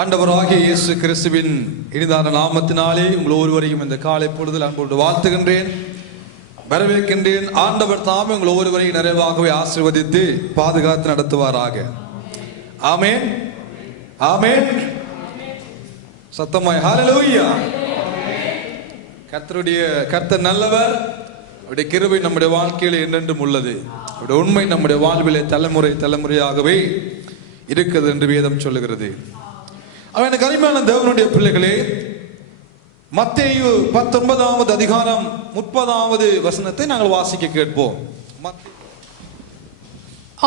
ஆண்டவராகிய இயேசு கிறிஸ்துவின் இனிதான நாமத்தினாலே உங்கள் ஒருவரையும் இந்த காலை பொழுதில் அன்போடு வாழ்த்துகின்றேன், வரவேற்கின்றேன். ஆண்டவர் தாமே உங்கள் ஒவ்வொருவரையும் நிறைவாகவே ஆசீர்வதித்து பாதுகாத்து நடத்துவாராக. ஆமென், ஆமென். சத்தமாய் ஹல்லேலூயா. கர்த்தர் நல்லவர், அவருடைய கிருபை நம்முடைய வாழ்க்கையில் என்றென்றும் உள்ளது. அவருடைய உண்மை நம்முடைய வாழ்விலே தலைமுறையாகவே இருக்கிறது என்று வேதம் சொல்லுகிறது. அவன் அருமையான தேவனுடைய பிள்ளைகளே, மத்தேயு 19வது அதிகாரம் 30வது வசனத்தை நாங்கள் வாசிக்க கேட்போம்.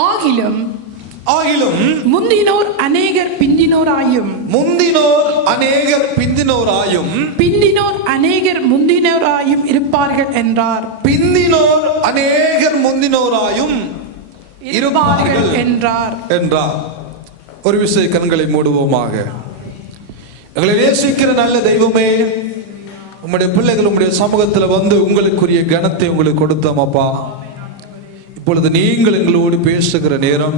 ஆகிலும் முந்தினோர் அநேகர் பிந்தினோராயும், முந்தினோர் அநேகர் பிந்தினோராயும், பிந்தினோர் அநேகர் முந்தினோராயும் இருப்பார்கள் என்றார். பிந்தினோர் அநேகர் முந்தினோராயும் இருப்பார்கள் என்றார். ஒரு விசை கண்களை மூடுவோமாக. எங்களை நேசிக்கிற நல்ல தெய்வமே, உம்முடைய பிள்ளைகள் உம்முடைய சமூகத்தில் வந்து உங்களுக்குரிய கனத்தை உங்களுக்கு கொடுத்தோம் அப்பா. இப்பொழுது நீங்கள் எங்களோடு பேசுகிற நேரம்,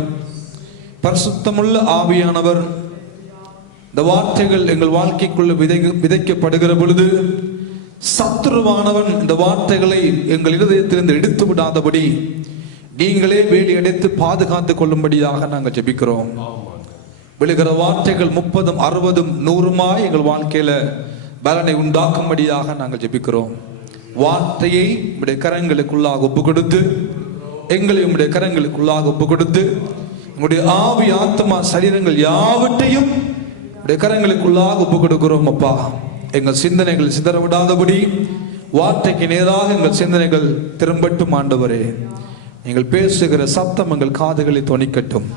பரிசுத்தமுள்ள ஆவியானவர் இந்த வார்த்தைகள் எங்கள் வாழ்க்கைக்குள்ள விதைக்கப்படுகிற பொழுது சத்துருவானவன் இந்த வார்த்தைகளை எங்கள் இருதயத்திலிருந்து எடுத்து விடாதபடி நீங்களே வேலி அடைத்து பாதுகாத்து கொள்ளும்படியாக நாங்கள் ஜெபிக்கிறோம். விழுகிற வார்த்தைகள் 30, 60, 100 எங்கள் வாழ்க்கையில பலனை உண்டாக்கும்படியாக நாங்கள் ஜெபிக்கிறோம். வார்த்தையை உம்முடைய கரங்களுக்குள்ளாக ஒப்பு கொடுத்து, எங்களை உம்முடைய கரங்களுக்குள்ளாக ஒப்பு கொடுத்து, உங்களுடைய ஆவி ஆத்மா சரீரங்கள் யாவற்றையும் உடைய கரங்களுக்குள்ளாக ஒப்பு கொடுக்கிறோம் அப்பா. எங்கள் சிந்தனைகள் சிதற விடாதபடி வார்த்தைக்கு நேராக எங்கள் சிந்தனைகள் திரும்பட்டும். ஆண்டவரே, நீங்கள் பேசுகிற சப்தம் எங்கள் காதுகளை தொனிக்கட்டும்.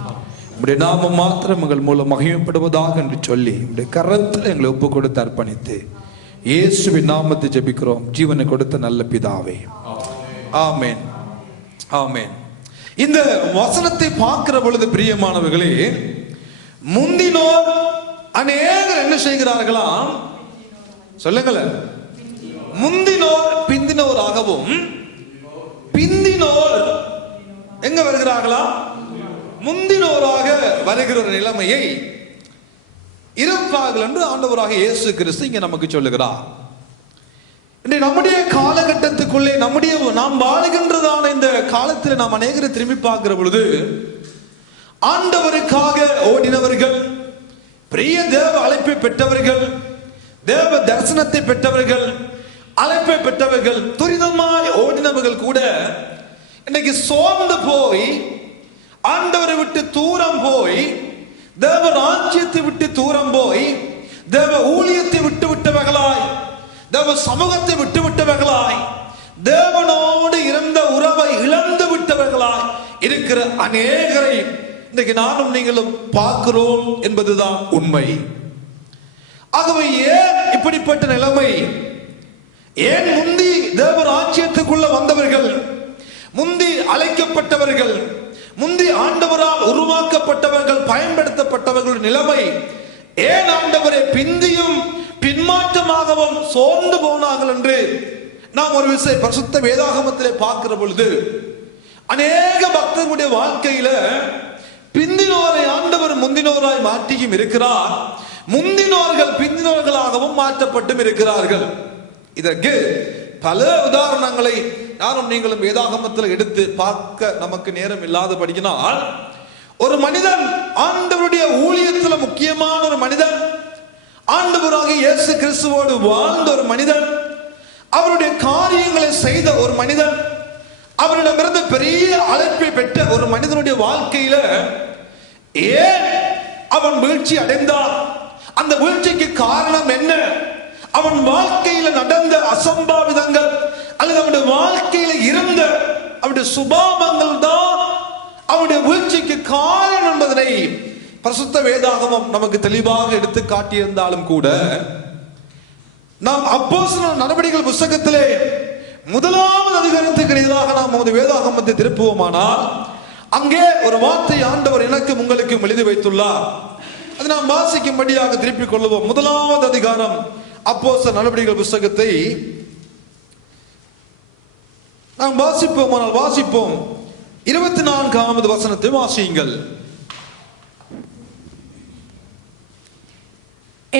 உடைய நாமம் மாத்திரம் எங்கள் மூலம் மகிமைப்படுவதாக என்று சொல்லி உடைய கரத்தில் எங்களை ஒப்பு கொடுத்து அர்ப்பணித்து இயேசுவின் நாமத்தை ஜெபிக்கிறோம் ஜீவனை கொடுத்த நல்ல பிதாவே, ஆமென், ஆமென். இந்த வசனத்தை பார்க்கிற பொழுது பிரியமானவர்களே, முந்தினோர் அநேகர் என்ன செய்கிறார்களாம்? சொல்லுங்களேன். முந்தினோர் பிந்தினோராகவும், பிந்தினோர் எங்க வருகிறார்களா? முந்தினோராக வருகிற நிலைமையை இருப்பார்கள் என்று ஆண்டவராக இயேசு கிறிஸ்து இங்க நமக்கு சொல்லுகிறார். நம்முடைய காலகட்டத்துக்குள்ளே நாம் வாழுகின்றதான இந்த காலத்தில் நாம் அநேகரை திரும்பி பார்க்கிற பொழுது ஆண்டவருக்காக ஓடினவர்கள், பெரிய தேவ அழைப்பை பெற்றவர்கள், தேவ தரிசனத்தை பெற்றவர்கள், அழைப்பை பெற்றவர்கள், துரிதமாய் ஓடினவர்கள் கூட இன்னைக்கு சோர்ந்து போய், ஆண்டவரை விட்டு தூரம் போய், தேவ ராஜ்யத்தை விட்டு தூரம் போய், தேவ ஊழியத்தை விட்டு விட்டவர்களாய், தேவ சமூகத்தை விட்டு விட்டவர்களாய், தேவனோடு இருந்த உறவை இழந்து விட்டவர்களாய் இருக்கிற அநேகரை இன்னைக்கு நானும் நீங்களும் பார்க்கிறோம் என்பதுதான் உண்மை. ஆகவே ஏன் இப்படிப்பட்ட நிலைமை? ஏன் முந்தி தேவ ராஜ்யத்துக்குள்ள வந்தவர்கள், முந்தி அழைக்கப்பட்டவர்கள், முந்தி ஆண்டவரால் உருவாக்கப்பட்டவர்கள், பயன்படுத்தப்பட்டவர்கள் நிலைமை ஏன் ஆண்டவரை பிந்தியும் பின்மாற்றமாகவும் சோர்ந்து போனார்கள் என்று நாம் ஒரு விஷயம் பரிசுத்த வேதாகமத்திலே பார்க்கிற பொழுது அநேக பக்தர்களுடைய வாழ்க்கையில பிந்தினோரை ஆண்டவர் முந்தினோராய் மாற்றியும் இருக்கிறார், முந்தினோர்கள் பிந்தினோர்களாகவும் மாற்றப்பட்டும் இருக்கிறார்கள். இதற்கு பல உதாரணங்களை நானும் நீங்களும் வேதாகமத்தில் எடுத்து பார்க்க நமக்கு நேரம் இல்லாதபடியினால், ஒரு மனிதன் ஆண்டவருடைய ஊழியத்தில் முக்கியமான ஒரு மனிதன், ஆண்டவராக இயேசு கிறிஸ்துவோடு வாழ்ந்த ஒரு மனிதன், அவருடைய காரியங்களை செய்த ஒரு மனிதன், அவரிடமிருந்து பெரிய அழைப்பை பெற்ற ஒரு மனிதனுடைய வாழ்க்கையில ஏன் அவன் வீழ்ச்சி அடைந்தான்? அந்த வீழ்ச்சிக்கு காரணம் என்ன? அவன் வாழ்க்கையில நடந்த அசம்பாவிதங்கள் அல்லது அவனுடைய வாழ்க்கையில இருந்த அவனுடைய சுபாவங்கள் தான் அவனுடைய வீழ்ச்சிக்கு காரணம் என்பதனை பரிசுத்த வேதாகமம் நமக்கு தெளிவாக எடுத்து காட்டியிருந்தாலும் கூட, நாம் அப்போஸ்தலர் நடவடிக்கைகள் புத்தகத்திலே 1வது அதிகாரத்துக்கு எதிராக நாம் வேதாகமத்தை திருப்புவோமானால், அங்கே ஒரு வார்த்தை ஆண்டவர் எனக்கும் உங்களுக்கும் எழுதி வைத்துள்ளார். அதை நாம் வாசிக்கும்படியாக திருப்பிக் கொள்ளுவோம். 1வது அதிகாரம் அப்போஸ்தலர் நடவடிக்கைகள் புத்தகத்தை நாம் வாசிப்போமானால் வாசிப்போம். 24வது வசனத்தை வாசியுங்கள்.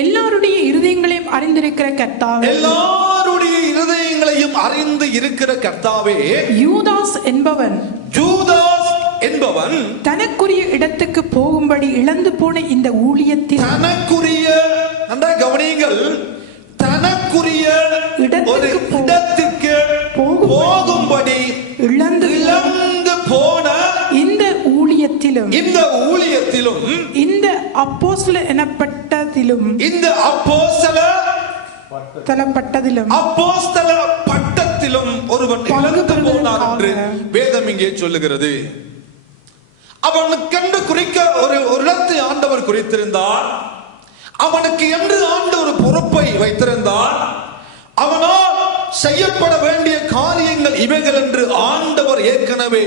எல்லாருடைய இருதயங்களையும் அறிந்திருக்கிற கர்த்தாவே, எல்லாருடைய இருதயங்களையும் அறிந்து இருக்கிற கர்த்தாவே, யூதாஸ் என்பவன் தனக்குரிய இடத்துக்கு போகும்படி இழந்து போன இந்த ஊழியத்தில், தனக்குரிய நன்றாக கவனியுங்கள், தனக்குரிய இடத்திற்கு போகும்படி இழந்து போன இந்த ஊழியத்திலும் இந்த அப்போஸ்தல எனப்பட்டதிலும் அப்போஸ்தல பட்டத்திலும் ஒருவன் இழந்து போனார் என்று வேதம் இங்கே சொல்லுகிறது. அவனுக்கென்று குறிக்க ஒரு இடத்தை ஆண்டவர் குறித்திருந்தார். அவனுக்கு என்று ஆண்டு ஒரு பொறுப்பை வைத்திருந்தார். அவனால் செய்யப்பட வேண்டிய காரியங்கள் இவைகள் என்று ஆண்டவர் ஏற்கனவே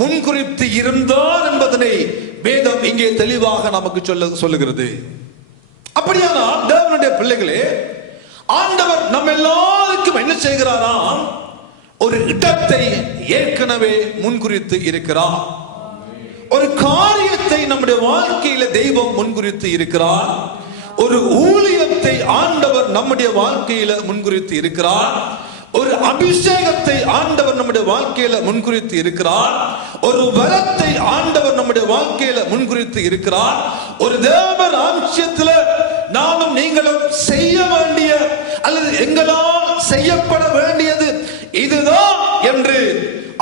முன்குறித்து இருந்தார் என்பதனை வேதம் இங்கே தெளிவாக நமக்கு சொல்லுகிறது. அப்படியானால் தேவனுடைய பிள்ளைகளே, ஆண்டவர் நம்ம எல்லாருக்கும் என்ன செய்கிறாராம்? ஒரு இடத்தை ஏற்கனவே முன்குறித்து இருக்கிறார். ஒரு காரியத்தை நம்முடைய வாழ்க்கையில தெய்வம் முன்குறித்து இருக்கிறார். ஒரு ஊழியத்தை ஆண்டவர் நம்முடைய வாழ்க்கையில முன்குறித்து இருக்கிறார். ஒரு அபிஷேகத்தை ஆண்டவர் நம்முடைய வாழ்க்கையில முன்குறித்து இருக்கிறார். ஒரு வரத்தை ஆண்டவர் நம்முடைய வாழ்க்கையில முன்குறித்து இருக்கிறார். ஒரு தேவ ராஜ்யத்துல நானும் நீங்களும் செய்ய வேண்டிய அல்லது எங்களால் செய்யப்பட வேண்டியது இதுதான் என்று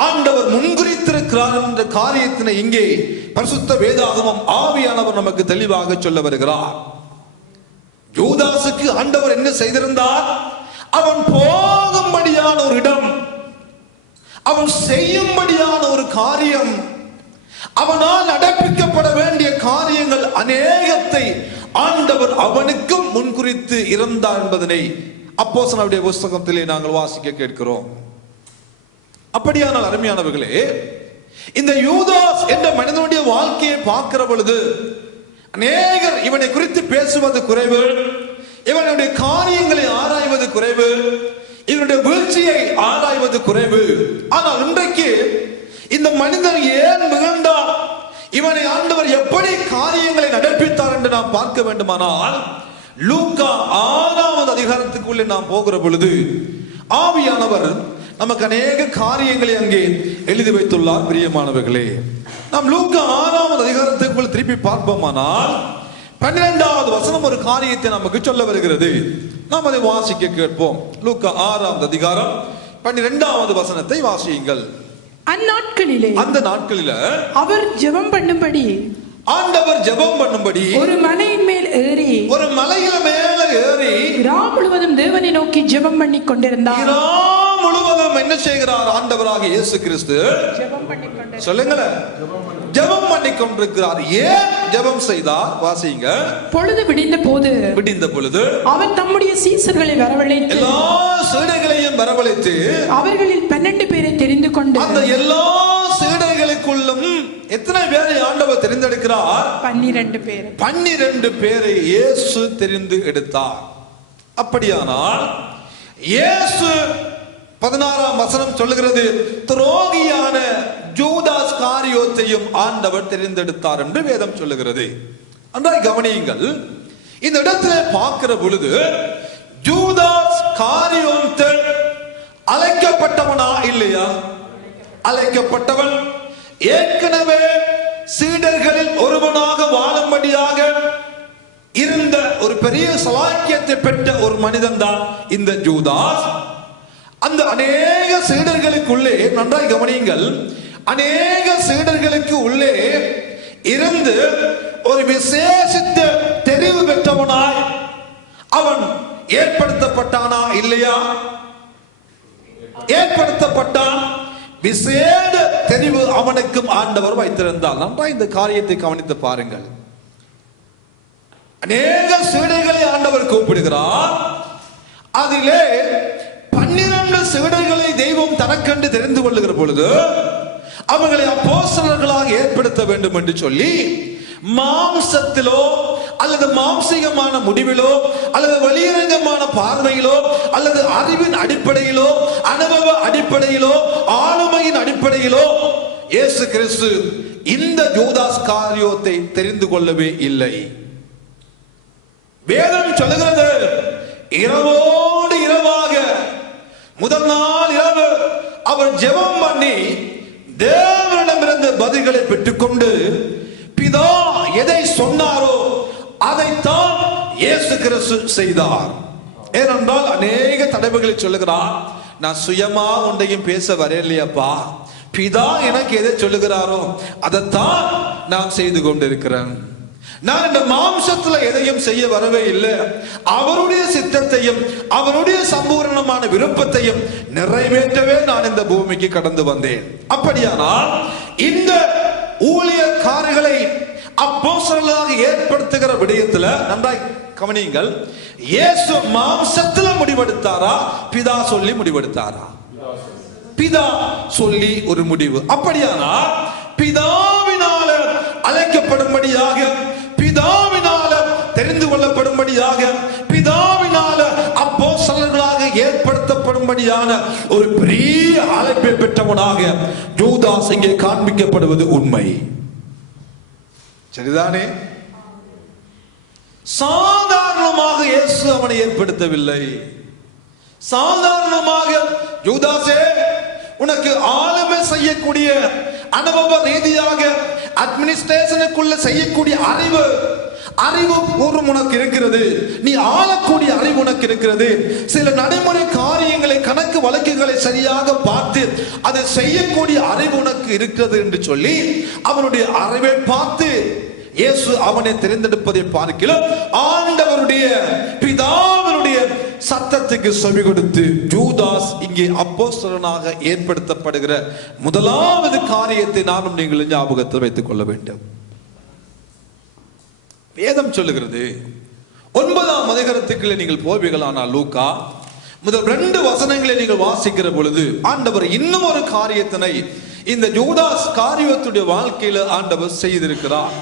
ஆண்டவர் முன்குறித்திருக்கிறார் என்ற காரியத்தினை இங்கே பரிசுத்த வேதாகமம் ஆவியானவர் நமக்கு தெளிவாக சொல்ல வருகிறார். யூதாசுக்கு ஆண்டவர் என்ன செய்திருந்தார்? அவன் போகும்படியான ஒரு இடம், அவன் செய்யும்படியான ஒரு காரியம், அவனால் நடப்பிக்கப்பட வேண்டிய காரியங்கள் அநேகத்தை ஆண்டவர் அவனுக்கும் முன்குறித்து இருந்தார் என்பதனை அப்போஸ்தலருடைய புத்தகத்திலே நாங்கள் வாசிக்க கேட்கிறோம். அப்படியானால் அருமையானவர்களே, இந்த யூதாஸ் என்ற மனிதனுடைய வாழ்க்கையை பார்க்கிற பொழுது அநேகர் இவனை குறித்து பேசுவது குறைவு, இவனுடைய காரியங்களை ஆராய்வது குறைவு, இவனுடைய வீழ்ச்சியை ஆராய்வது குறைவு. ஆனால் இன்றைக்கு இந்த மனிதன் ஏன் மிகுந்தார், இவனை ஆண்டவர் எப்படி காரியங்களை நடப்பித்தார் என்று நாம் பார்க்க வேண்டுமானால் லூக்கா 6வது அதிகாரத்துக்குள்ளே நாம் போகிற பொழுது ஆவியானவர் நமக்கு அநேக காரியங்களை அங்கே எழுதி வைத்துள்ளார். பிரியமானவர்களே, நாம் லூக்கா 6வது அதிகாரத்துக்குள் திருப்பி பார்ப்போமானால் 12வது வசனம் ஒரு காரியத்தை நமக்கு சொல்ல வருகிறது. நாம் அதை வாசிக்க கேட்போம். லூக்கா 6வது அதிகாரம் 12வது வசனத்தை வாசியுங்கள். அந்த நாட்களிலே அவர் ஜெபம் பண்ணும்படி ஆண்டவர் ஜெபம் பண்ணும்படி ஒரு மலையின் மேல் ஏறி இரவு முழுவதும் தேவனை நோக்கி ஜெபம் பண்ணி கொண்டிருந்தார். இரவு முழுவதும் என்ன செய்கிறார்? ஆண்டவராக இயேசு கிறிஸ்து சொல்லுங்களேன், ஜெபம் பண்ணி கொண்டிருக்கிறார். ஏன் ஜெபம் செய்தார்? வாசிங்க. பொழுது விடிந்த பொழுது அவர் தம்முடைய சீசர்களை வரவழைத்து, எல்லா சீடர்களையும் வரவழைத்து, அவர்களில் 12 பேரை தெரிந்து கொண்டு, அந்த எல்லா சீடர்களுக்குள்ளும் எத்தனை பேரை ஆண்டவர் தெரிந்தெடுக்கிறார்? 12 பேரை இயேசு தெரிந்து எடுத்தார். அப்படியானால் இயேசு 16ஆம் வசனம் சொல்லுகிறது, துரோகியான யூதாஸ் காரியோத்தையும் ஆண்டவர் தெரிந்தெடுத்தார் என்று வேதம் சொல்லுகிறது. அன்றாய் கவனியுங்கள், இந்த இடத்துல பார்க்கிற பொழுது யூதாஸ் காரியோத்தை அழைக்கப்பட்டவனா இல்லையா? அழைக்கப்பட்டவன், ஏற்கனவே சீடர்களில் ஒருவனாக வாழும்படியாக இருந்த ஒரு பெரிய சலாக்கியத்தை பெற்ற ஒரு மனிதன் தான் இந்த யூதாஸ். அந்த அநேக சீடர்களுக்குள்ளே நன்றாய் கவனியுங்கள், அநேக சீடர்களுக்கு உள்ளே இருந்து ஒரு விசேஷித்த தெரிவு பெற்றவனாய் அவன் ஏற்படுத்தப்பட்டானா இல்லையா? ஏற்படுத்தப்பட்டான். விசேட தெரிவு அவனுக்கும் ஆண்டவர் வைத்திருந்தால். நன்றாய் இந்த காரியத்தை கவனித்து பாருங்கள். அநேக சீடர்களை ஆண்டவர் கூப்பிடுகிறார். அதிலே 12 சீடர்களை தெய்வம் தனக்கென்று தெரிந்து கொள்ளுகிற பொழுது அவர்களை அப்போஸ்தலர்களாக ஏற்படுத்த வேண்டும் என்று சொல்லி மாம்சத்திலோ அல்லது மாம்சீகமான முடிவிலோ அல்லது வெளியரங்கமான பார்வையிலோ அல்லது அறிவின் அடிப்படையிலோ அனுபவ அடிப்படையிலோ ஆளுமையின் அடிப்படையிலோ இயேசு கிறிஸ்து இந்த யூதாஸ் காரியோத்தை தெரிந்து கொள்ளவே இல்லை. வேதம் சொல்லுகிறது, இரவோடு இரவாக முதல் நாள் இரவு அவர் ஜெபம் பண்ணி தேவனிடமிருந்து பதில்களை பெற்றுக்கொண்டு பிதா எதை சொன்னாரோ அதைத்தான் இயேசு கிறிஸ்து செய்தார். ஏனென்றால் அநேக தடவைகளை சொல்லுகிறார், நான் சுயமா ஒன்றையும் பேச வரலையப்பா, பிதா எனக்கு எதை சொல்லுகிறாரோ அதைத்தான் நான் செய்து கொண்டிருக்கிறேன். நான் இந்த மாம்சத்துல எதையும் செய்ய வரவே இல்லை, அவருடைய சித்தத்தையும் அவருடைய சம்பூரணமான விருப்பத்தையும் நிறைவேற்றவே நான் இந்த பூமிக்கு கடந்து வந்தேன். அப்படியானால் இந்த ஊழியக்காரர்களை அப்போஸ்தலர்களாக ஏற்படுத்துகிற விடயத்துல நன்றாய் கவனியுங்கள். இயேசு மாம்சத்துல முடிவெடுத்தாரா, பிதா சொல்லி முடிவெடுத்தாரா? பிதா சொல்லி ஒரு முடிவு. அப்படியானால் பிதாவினால அழைக்கப்படும்படியாக, பிதாவினால தெரிந்து கொள்ளப்படும்படியாக, பிதாவினால அப்போஸ்தலர்களாக ஏற்படுத்தப்படும்படியான ஒரு பெரிய அழைப்பை பெற்றவனாக யூதாஸ் இங்கே காண்பிக்கப்படுவது உண்மை. சரிதானே? சாதாரணமாக இயேசு அவனை ஏற்படுத்தவில்லை. சாதாரணமாக யூதாசே, உனக்கு ஆளுமை செய்யக்கூடிய அனுபவ ரீதியாக அட்மினிஸ்ட்ரேஷனுக்குள்ள செய்யக்கூடிய அறிவு பூர்வம் உனக்கு இருக்கிறது, நீ ஆளக்கூடிய அறிவு உனக்கு இருக்கிறது, சில நடைமுறை காரியங்களை கணக்கு வழக்குகளை சரியாக பார்த்து அதை செய்யக்கூடிய அறிவு உனக்கு இருக்கிறது என்று சொல்லி அவனுடைய அறிவை பார்த்து இயேசு அவனை தெரிந்தெடுப்பதை பார்க்கலாம். ஆண்டவருடைய பிதாவினுடைய சத்தத்துக்கு செவி கொடுத்து யூதாஸ் இங்கே அப்போஸ்தலனாக ஏற்படுத்தப்படுகிற முதலாவது காரியத்தை நானும் நீங்கள் ஞாபகத்தில் வைத்துக் கொள்ள வேண்டும். வேதம் சொல்லுகிறது, 9ஆம் அதிகாரத்துக்குள்ளே நீங்கள் போவீர்களானால் லூக்கா முதல் 2 வசனங்களை நீங்கள் வாசிக்கிற பொழுது ஆண்டவர் இன்னும் ஒரு காரியத்தினை இந்த யூதாஸ் காரியத்துடைய வாழ்க்கையில ஆண்டவர் செய்திருக்கிறார்.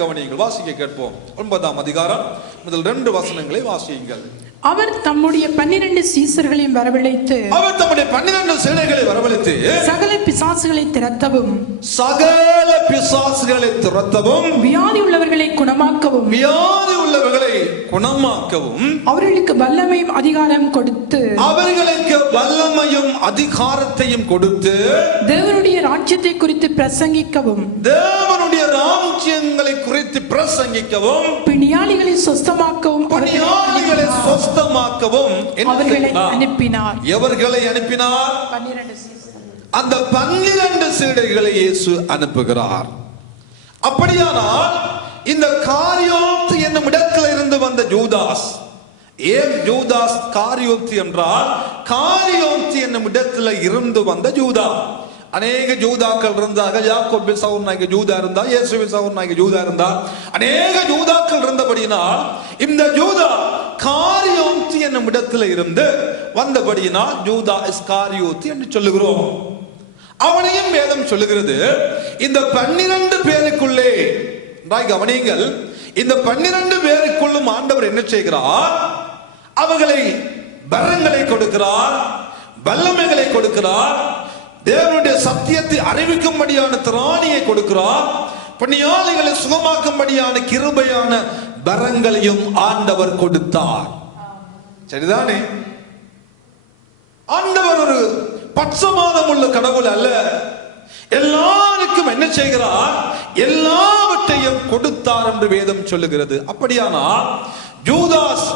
கவனியுங்கள், வாசிக்க கேட்போம். 9ஆம் அதிகாரம் முதல் 2 வசனங்களை வாசியுங்கள். அவர் தம்முடைய 12 சீசர்களையும் வரவழைத்து, அவர் தம்முடைய 12 சீடர்களை வரவழைத்து சகல பிசாசுகளை திரட்டவும், வியாதி உள்ளவர்களை குணமாக்கவும், அவர்களுக்கு வல்லமையும் அதிகாரம் கொடுத்து தேவனுடைய ராஜ்யத்தை குறித்து பிரசங்கிக்கவும், பிணியாளிகளை சொஸ்தமாக்கவும் அவர்களை அனுப்பினார். எவர்களை அனுப்பினார்? அந்த 12 சீடர்களை இயேசு அனுப்புகிறார். அப்படியானால் இந்த காரியோத்து என்னும் இடத்துல இருந்து வந்த யூதாஸ், ஏன் யூதாஸ் காரியோத்து என்றால், காரியோத்து என்னும் இடத்துல இருந்து வந்த யூதா. அநேக யூதாக்கள் இருந்தார்கள். யாக்கோபின் சகோதரனாகிய யூதா இருந்தார், இயேசுவின் சகோதரனாகிய யூதா இருந்தார். அநேக யூதாக்கள் இருந்தபடியினால் இந்த யூதா காரியோத்து என்னும் இடத்துல இருந்து வந்தபடியினால் யூதா இஸ்காரியோத்து என்று சொல்லுகிறோம். அவனையும் வேதம் சொல்லுகிறது. இந்த 12 பேருக்குள்ளே கவனியுங்கள், இந்த 12 பேருக்குள்ளும் ஆண்டவர் என்ன செய்கிறார்? அவர்களை வரங்களை கொடுக்கிறார், வல்லமைகளை கொடுக்கிறார், தேவனுடைய சத்தியத்தை அறிவிக்கும்படியான திராணியை கொடுக்கிறார், பணியாளிகளை சுகமாக்கும்படியான கிருபையான வரங்களையும் ஆண்டவர் கொடுத்தார். சரிதானே? ஆண்டவர் ஒரு பட்சபாதம் உள்ள கடவுள் அல்ல. எல்லாருக்கும் என்ன செய்கிறார்? எல்லாவற்றையும் கொடுத்தார் என்று வேதம் சொல்லுகிறது. அப்படியானால் யூதாஸ்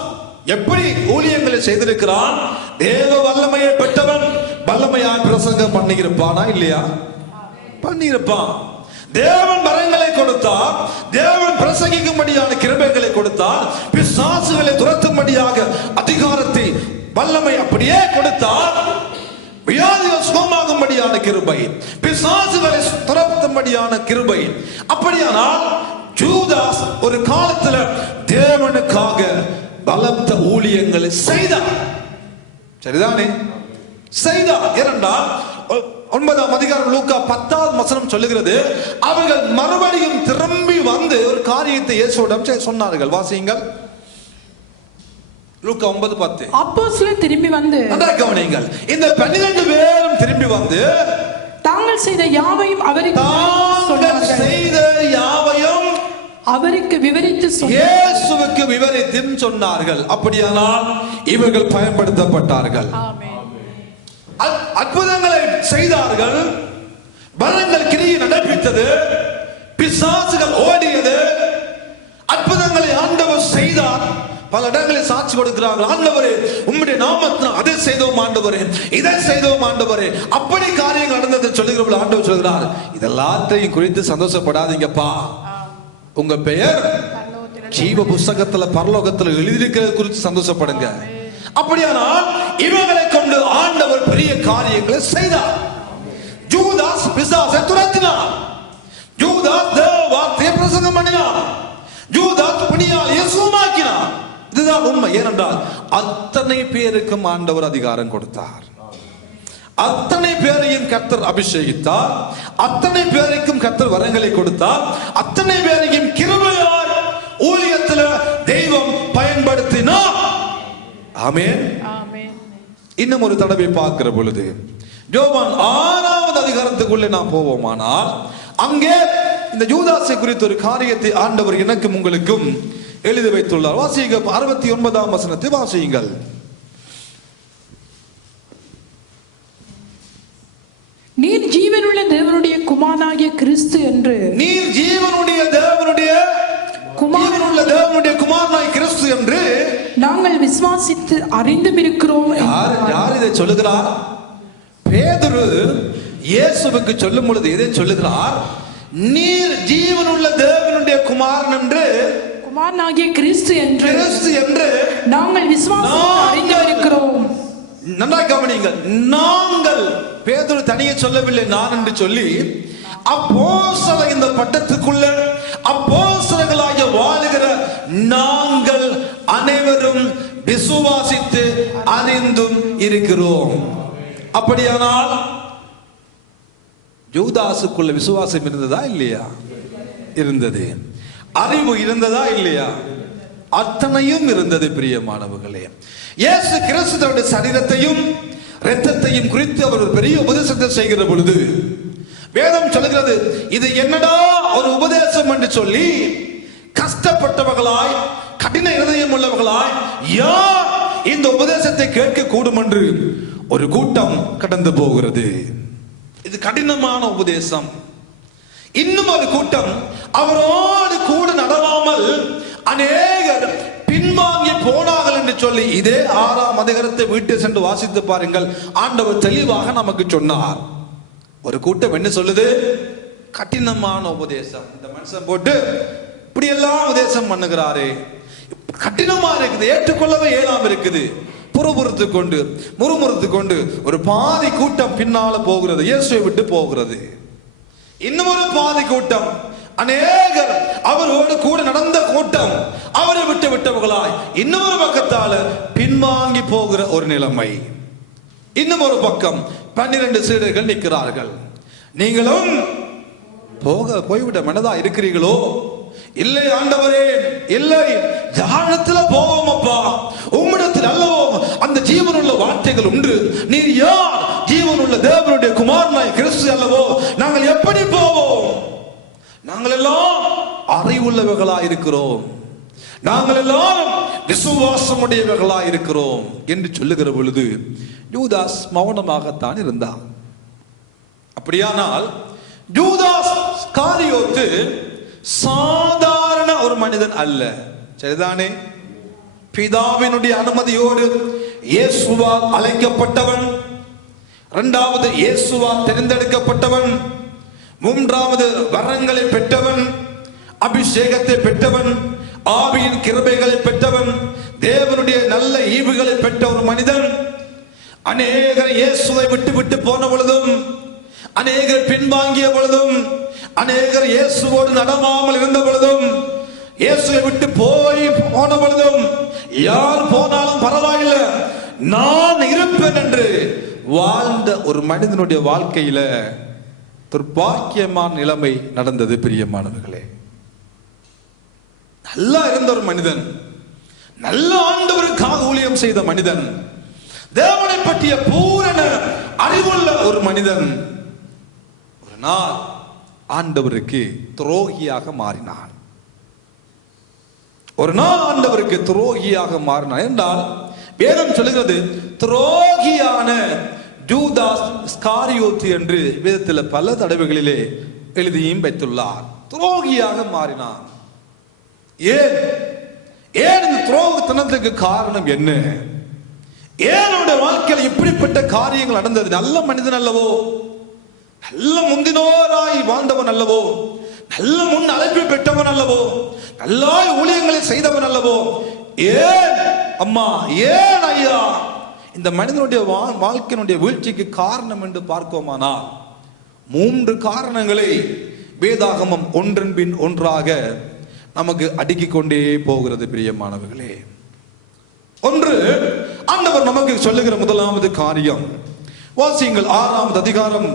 எப்படி ஊழியங்களை செய்திருக்கிறான்? தேவ வல்லமையை பெற்றவன் வல்லமையாய் பிரசங்கம் பண்ணியிருப்பானா இல்லையா? பண்ணியிருப்பான். தேவன் வரங்களை கொடுத்தார், தேவன் பிரசங்கிக்கும்படியான கிருபைகளை கொடுத்தார், பிசாசுகளை துரத்தும்படியாக அதிகாரத்தை வல்லமை அப்படியே கொடுத்தார், வியாதிகள் சுகமாகும்படியான கிருபை, பிசாசுகளை துரத்தும்படியான கிருபை. அப்படியானால் யூதாஸ் ஒரு காலத்துல தேவனுக்காக பலத்த ஊழியங்களை செய்தார். சரிதானே? செய்தார். ஏனென்றால் 9ஆம் அதிகாரம் லூக்கா 10வது வசனம் சொல்லுகிறது, அவர்கள் மறுபடியும் திரும்பி வந்து ஒரு காரியத்தை இயேசுவிடம் சொன்னார்கள். வாசியுங்கள், லூக்கா 9:10. அப்போஸ்தலர் திரும்பி வந்து, கவனியுங்கள், இந்த 12 பேரும் திரும்பி வந்து தாங்கள் செய்த யாவையும் அவருக்கு விவரித்து இயேசுவுக்கு விவரித்தும் சொன்னார்கள். அப்படியானால் இவர்கள் பயன்படுத்தப்பட்டார்கள். அற்புதங்களை செய்தார்கள், வரங்கள் கிரியை நடப்பித்தது, பிசாசுகள் ஓடியது, அற்புதங்களை ஆண்டவர் செய்தார். பல இடங்களில் சாட்சி கொடுக்கிறார்கள், ஆண்டவரே உம்முடைய நாமத்தினால் அதை செய்தோம் ஆண்டவரே, இதை செய்தோம் ஆண்டவரே, அப்படி காரியங்கள் நடந்தது சொல்லுகிறவர்கள் ஆண்டவர் சொல்கிறார், இதெல்லாத்தையும் குறித்து சந்தோஷப்படாதீங்கப்பா. உங்க பெயர் ஜீவ புஸ்தகத்துல பரலோகத்துல எழுதியிருக்கிறது குறித்து சந்தோஷப்படுங்க. அப்படியானால் இவர்களை கொண்டு ஆண்டவர் பெரிய காரியங்களை செய்தார். யூதாஸ் பிசாசை துரத்தினார். யூதாஸ் தேவ வார்த்தையை பிரசங்கம் பண்ணினார். யூதாஸ் பிணியால் இயேசுவாக்கினார். இதுதான் உண்மை. ஏனென்றால் அத்தனை பேருக்கும் ஆண்டவர் அதிகாரம் கொடுத்தார். அத்தனை பேரையும் கர்த்தர் அபிஷேகித்தார். அத்தனை பேருக்கும் கர்த்தர் வரங்களை கொடுத்தார். அத்தனை பேரையும் கிருபையால் ஊழியத்தில் தெய்வம் பயன்படுத்தினார். ஆமென். இன்னும் ஒரு தடவை பார்க்கிற பொழுது யோவான் 6வது அதிகாரத்துக்குள்ளே நாம் போவோமானால் அங்கே இந்த யூதாசை குறித்த ஒரு காரியத்தை ஆண்டவர் எனக்கும் உங்களுக்கும் எழுதி வைத்துள்ளார். வாசிங்க 69ஆம் வசனத்தை வாசியுங்கள். நீர் ஜீவனுள்ள தேவனுடைய குமாரனாகிய கிறிஸ்து என்று, நீர் ஜீவனுடைய தேவனுடைய குமாரனாகிய கிறிஸ்து என்று நாங்கள் விசுவாசித்து அறிந்தும் இருக்கிறோம். யார் இதை சொல்லுகிறார்? பேதுரு இயேசுவுக்கு சொல்லும் பொழுது இதை சொல்லுகிறார், நீர் ஜீவனுள்ள தேவனுடைய குமாரன் என்று, குமாரனாகிய கிறிஸ்து என்று நாங்கள் விசுவாசித்து அறிந்தும் இருக்கிறோம். நன்றாக கவனியுங்கள். நாங்கள், பேதுரு தனியே சொல்லவில்லை, நான் என்று சொல்லி அப்போஸ்தலர் இந்த பட்டத்துக்குள்ள அப்போஸ்தலர்களாக வாழுகிற நாங்கள் அனைவரும் விசுவாசித்து அறிந்தும் இருக்கிறோம். அப்படியானால் யூதாசுக்குள்ள விசுவாசம் இருந்ததா இல்லையா? இருந்தது. அறிவு இருந்ததா இல்லையா? அத்தனையும் இருந்தது. பிரியமானவர்களே, இயேசு கிறிஸ்துவின் சரீரத்தையும் இரத்தத்தையும் குறித்து அவர் ஒரு பெரிய உபதேசத்தை செய்கிற பொழுது வேதம் சொல்கிறது, இது என்னடா ஒரு உபதேசம் என்று சொல்லி கஷ்டப்பட்டவர்களாய் கடின இருதயம் உள்ளவர்களாய் யார் இந்த உபதேசத்தை கேட்க கூடும் என்று ஒரு கூட்டம் கடந்து போகிறது. இது கடினமான உபதேசம். இன்னும் ஒரு கூட்டம் அவரோடு கூட நடவாமல் அநேகர் பின்வாங்கி போனார்கள் என்று சொல்லி இதே 6ஆம் அதிகாரத்தை வீட்டில் சென்று வாசித்து பாருங்கள். ஆண்டவர் தெளிவாக நமக்கு சொன்னார். ஒரு கூட்டம் என்ன சொல்லுது? கடினமான உபதேசம். இந்த மனுஷன் போட்டு இப்படி எல்லாம் உபதேசம் பண்ணுகிறாரே, கடினமா இருக்குது, ஏற்றுக்கொள்ளவே இயலாம இருக்குது. புறபுறுத்து கொண்டு முறுமுறுத்து கொண்டு ஒரு பாதி கூட்டம் பின்னால போகிறது, இயேசுவை விட்டு போகிறது. இன்னும் ஒரு பாதி கூட்டம், அநேகர் அவரோடு கூட நடந்த கூட்டம் அவரை விட்டு விட்டவர்களாய் இன்னொரு பக்கத்தால பின்வாங்கி போகிற ஒரு நிலைமை. இன்னும் ஒரு பக்கம் 12 சீடர்கள் நிற்கிறார்கள். நீங்களும் போய்விட மனதா இருக்கிறீர்களோ? இல்லை ஆண்டவரே, இல்லை, ஜானத்துல போவோம் அப்பா, உம்மிடத்தில் அல்லவோ அந்த ஜீவனுள்ள வார்த்தைகள் உண்டு. நீர் யார்? ஜீவனுள்ள தேவனுடைய குமாரனாய் கிறிஸ்து அல்லவோ, நாங்கள் எப்படி போவோம்? நாங்கள் எல்லாம் அறிவுள்ளவர்களா இருக்கிறோம், நாங்கள் எல்லாரும் விசுவாசமுடையவர்களா இருக்கிறோம் என்று சொல்லுகிற பொழுது யூதாஸ் மௌனமாகத்தான் இருந்தான். அப்படியானால் யூதாஸ் காரியோத்து சாதாரண ஒரு மனிதன் அல்ல, சரிதானே? பிதாவினுடைய அனுமதியோடு இயேசுவால் அழைக்கப்பட்டவன், இரண்டாவது இயேசுவால் தெரிந்தெடுக்கப்பட்டவன், மூன்றாவது வரங்களை பெற்றவன், அபிஷேகத்தை பெற்றவன், ஆவியின் கிருபைகளை பெற்றவன், தேவனுடைய நல்ல ஈவுகளை பெற்ற ஒரு மனிதன். அநேகர் இயேசுவை விட்டு விட்டு போன பொழுதும், அநேகர் பின்வாங்கிய பொழுதும், அநேகர் இயேசுவோடு நடவாமல் இருந்த பொழுதும், இயேசுவை விட்டு போன பொழுதும், யார் போனாலும் பரவாயில்லை நான் இருப்பேன் என்று வாழ்ந்த ஒரு மனிதனுடைய வாழ்க்கையில துர்பாக்கியமான நிலைமை நடந்தது. பிரியமானவர்களே, நல்லா இருந்த ஒரு மனிதன், நல்ல ஆண்டவருக்காக ஊழியம் செய்த மனிதன், தேவனை பற்றிய பூரண அறிவுள்ள ஒரு மனிதன், ஒரு நாள் ஆண்டவருக்கு துரோகியாக மாறினான். ஒரு நாள் ஆண்டவருக்கு துரோகியாக மாறினார் என்றால் வேதம் சொல்லுகிறது துரோகியான ஜூதாஸ் ஸ்காரியோத்து என்று வேதத்தில் பல தடவைகளிலே எழுதியும் வைத்துள்ளார். துரோகியாக மாறினான். ஏன் இந்த துரோகத்தனத்துக்கு காரணம் என்ன? ஏனுடைய வாழ்க்கையில் இப்படிப்பட்ட காரியங்கள் நடந்தது? நல்ல மனிதன் அல்லவோ, நல்ல முந்தினோராய் வாழ்ந்தவன் அல்லவோ, நல்ல முன் அழைப்பு பெற்றவன் அல்லவோ, நல்ல ஊழியங்களை செய்தவன் அல்லவோ, ஏன் அம்மா, ஏன் ஐயா இந்த மனிதனுடைய வாழ்க்கையினுடைய வீழ்ச்சிக்கு காரணம் என்று பார்க்கோமானால் 3 காரணங்களை வேதாகமம் ஒன்றன் பின் ஒன்றாக நமக்கு அடுக்கிக் கொண்டே போகிறது. பிரியமானவர்களே, ஒன்று, ஆண்டவர் நமக்கு சொல்லுகிற முதலாவது காரியம், வாசியுங்கள் 6வது அதிகாரம்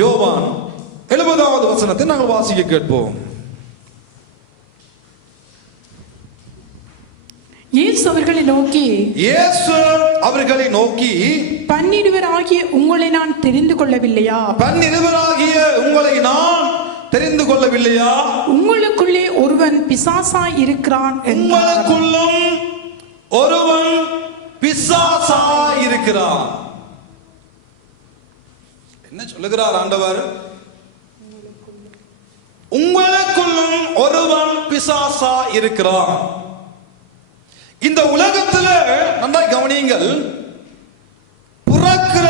யோவான் 70வது வசனத்தை நாங்கள் வாசிக்க கேட்போம். இயேசு அவர்களை நோக்கி பன்னிருவராகிய உங்களை நான் தெரிந்து கொள்ளவில்லையா? உங்களுக்குள்ளே ஒருவன் பிசாசாய் இருக்கிறான். உங்களுக்குள்ளும் ஒருவன் பிசாசாய் இருக்கிறான். என்ன சொல்லுகிறார் ஆண்டவர்? உங்களுக்குள்ளும் ஒருவன் பிசாசா இருக்கிறான். இந்த உலகத்தில் நன்றாய் கவனியுங்கள், பிறக்கிற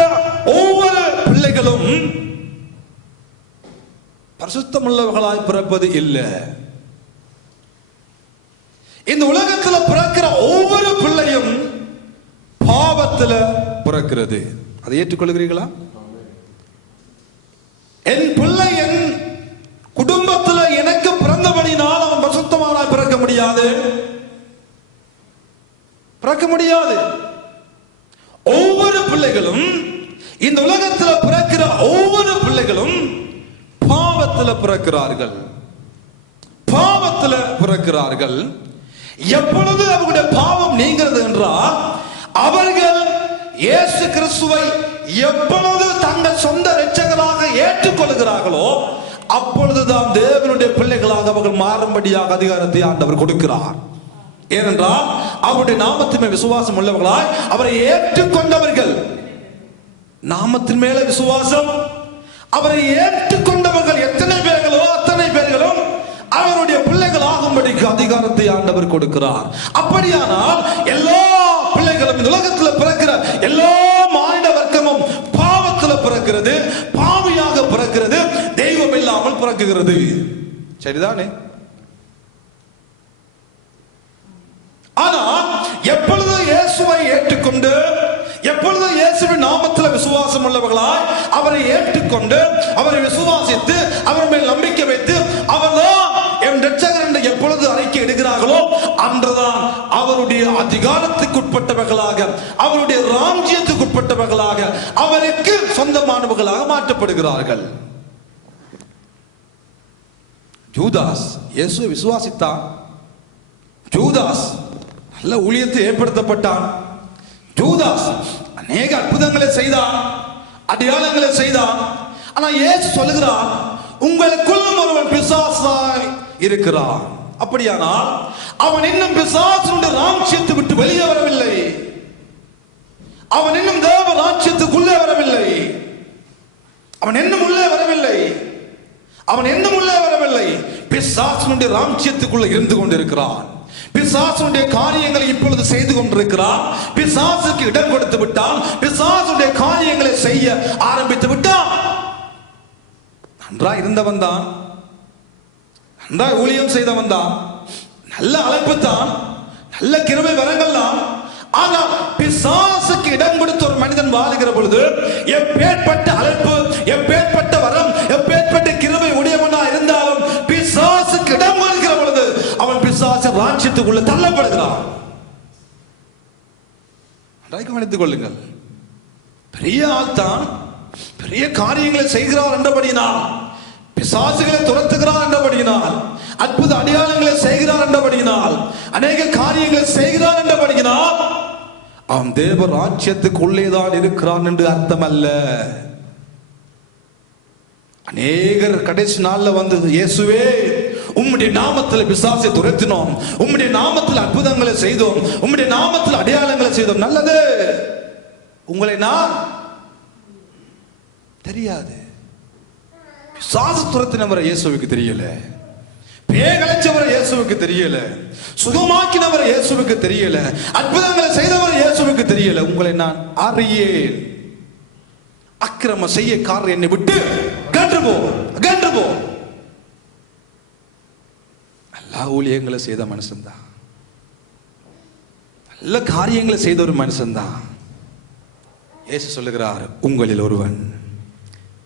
ஒவ்வொரு பிள்ளைகளும் பரிசுத்தமுள்ளவர்களாய் பிறப்பது இல்லை. இந்த உலகத்தில் பிறக்கிற ஒவ்வொரு பிள்ளையும் பாவத்தில் பிறக்கிறது. அதை ஏற்றுக்கொள்கிறீர்களா? என் பிள்ளை என் குடும்பத்தில் எனக்கு பிறந்தபடினால் அவன் பரிசுத்தமானாய் பிறக்க முடியாது. ஒவ்வொரு பிள்ளைகளும், இந்த உலகத்தில் பிறக்கிற ஒவ்வொரு பிள்ளைகளும் பாவத்தில் பிறக்கிறார்கள். எப்பொழுது அவர்களுடைய பாவம் நீங்கிறது என்றால், அவர்கள் இயேசு கிறிஸ்துவை எப்பொழுது தங்கள் சொந்த இரட்சகராக ஏற்றுக்கொள்கிறார்களோ அப்பொழுதுதான் தேவனுடைய பிள்ளைகளாக அவர்கள் மாறும்படியாக அதிகாரத்தை ஆண்டவர் கொடுக்கிறார். ஏனென்றால் அவருடைய நாமத்தின் மேல் விசுவாசம் உள்ளவர்களாய் அவரை ஏற்றுக்கொண்டவர்கள், நாமத்தின் மேல விசுவாசம், அவரை ஏற்றுக்கொண்டவர்கள் எத்தனை பேர்களோ அத்தனை பேர்களும் அவருடைய பிள்ளைகள் ஆகும்படிக்கு அதிகாரத்தை ஆண்டவர் கொடுக்கிறார். அப்படியானால் எல்லா பிள்ளைகளும், இந்த உலகத்தில் பிறக்கிற எல்லா மானிட வர்க்கமும் பாவத்தில் பிறக்கிறது, பாவியாக பிறக்கிறது, தெய்வம் இல்லாமல் பிறக்குகிறது. சரிதானே? ஆனால் எப்பொழுது இயேசுவை ஏற்றுக்கொண்டு, எப்பொழுது இயேசுவின் நாமத்தில் விசுவாசம் உள்ளவர்களாய் அவரை ஏற்றுக்கொண்டு, அவரை விசுவாசித்து, அவர் மேல் நம்பிக்கை வைத்து, அவர்தான் என் இரட்சகர் என்று எப்பொழுது அறிக்கை எடுக்கிறார்களோ அன்றுதான் அவருடைய அதிகாரத்துக்கு உட்பட்டவர்களாக, அவருடைய ராஜ்யத்துக்கு உட்பட்டவர்களாக, அவருக்கு சொந்தமானவர்களாக மாற்றப்படுகிறார்கள். யூதாஸ் இயேசுவை விசுவாசித்தான். யூதாஸ் நல்ல ஊழியத்தை ஏற்படுத்தப்பட்டான். யூதாஸ் அநேக அற்புதங்களை செய்தான், அடையாளங்களை செய்தான். ஆனா இயேசு சொல்லுகிறார், உங்களுக்குள்ளும் ஒருவன் பிசாசாய் இருக்கிறான். அப்படியானால் அவன் இன்னும் பிசாசுடைய ராஜ்யத்தை விட்டு வெளியே வரவில்லை. அவன் இன்னும் தேவ ராஜ்யத்துக்குள்ளே வரவில்லை. அவன் இன்னும் உள்ளே வரவில்லை. பிசாசுடைய ராஜ்யத்துக்குள்ளே இருந்து கொண்டிருக்கிறான். பிசாசுடைய காரியங்களை இப்பொழுது செய்து கொண்டிருக்கிறான். பிசாசுக்கு இடம் கொடுத்து விட்டான். பிசாசுடைய காரியங்களை செய்ய ஆரம்பித்து விட்டான். நன்றாய் இருந்தவன் தான், நன்றாய் ஊழியம் செய்தவன் தான், நல்ல அழைப்பு தான், நல்ல கிருபை வரங்கள் தான். ஆனால் பிசாசுக்கு இடம் கொடுத்த ஒரு மனிதன் வாழுகிற பொழுது எப்பேற்பட்ட அழைப்பு, எப்பேற்பட்ட வரம், எப்பேற்பட்ட கிருபை உடையவனா இருந்தாலும் பிசாசுக்கு இடம் கொடுக்கிற பொழுது அவன் பிசாசு ராஜ்யத்துக்குள்ள தள்ளப்படுகிறான். கவனித்துக் கொள்ளுங்கள். பெரிய ஆள் தான், பெரிய காரியங்களை செய்கிறார் என்றபடியினால், பிசாசுகளை துரத்துகிறார் என்றபடியினால், அற்புத அடையாளங்களை செய்கிறார் என்றபடியினால், அநேக காரியங்களை செய்கிறார் என்றபடியினால் அவன் தேவ ராஜ்யத்துக்குள்ளேதான் இருக்கிறான் என்று அர்த்தம் அல்ல. அநேகர் கடைசி நாள்ல வந்து, இயேசுவே உம்முடைய நாமத்தில் பிசாசை துரத்தினோம், உம்முடைய நாமத்தில் அற்புதங்களை செய்தோம், உம்முடைய நாமத்தில் அடையாளங்களை செய்தோம். நல்லது. உங்களை நான் தெரியாது. பிசாசு துரத்தினவரை இயேசுவுக்கு தெரியல, பேகலைச்சவரை இயேசுவுக்கு தெரியல, சுகமாக்கினவரை இயேசுவுக்கு தெரியல, அற்புதங்களை செய்தவர் இயேசுவுக்கு தெரியல. உங்களை நான் அறியேன். அக்கிரம செய்யக்காரர் என்னை விட்டு அகன்று போ. எல்லா ஊழியங்களை செய்த மனுஷன்தான், நல்ல காரியங்களை செய்த ஒரு மனுஷன்தான். இயேசு சொல்லுகிறார், உங்களில் ஒருவன்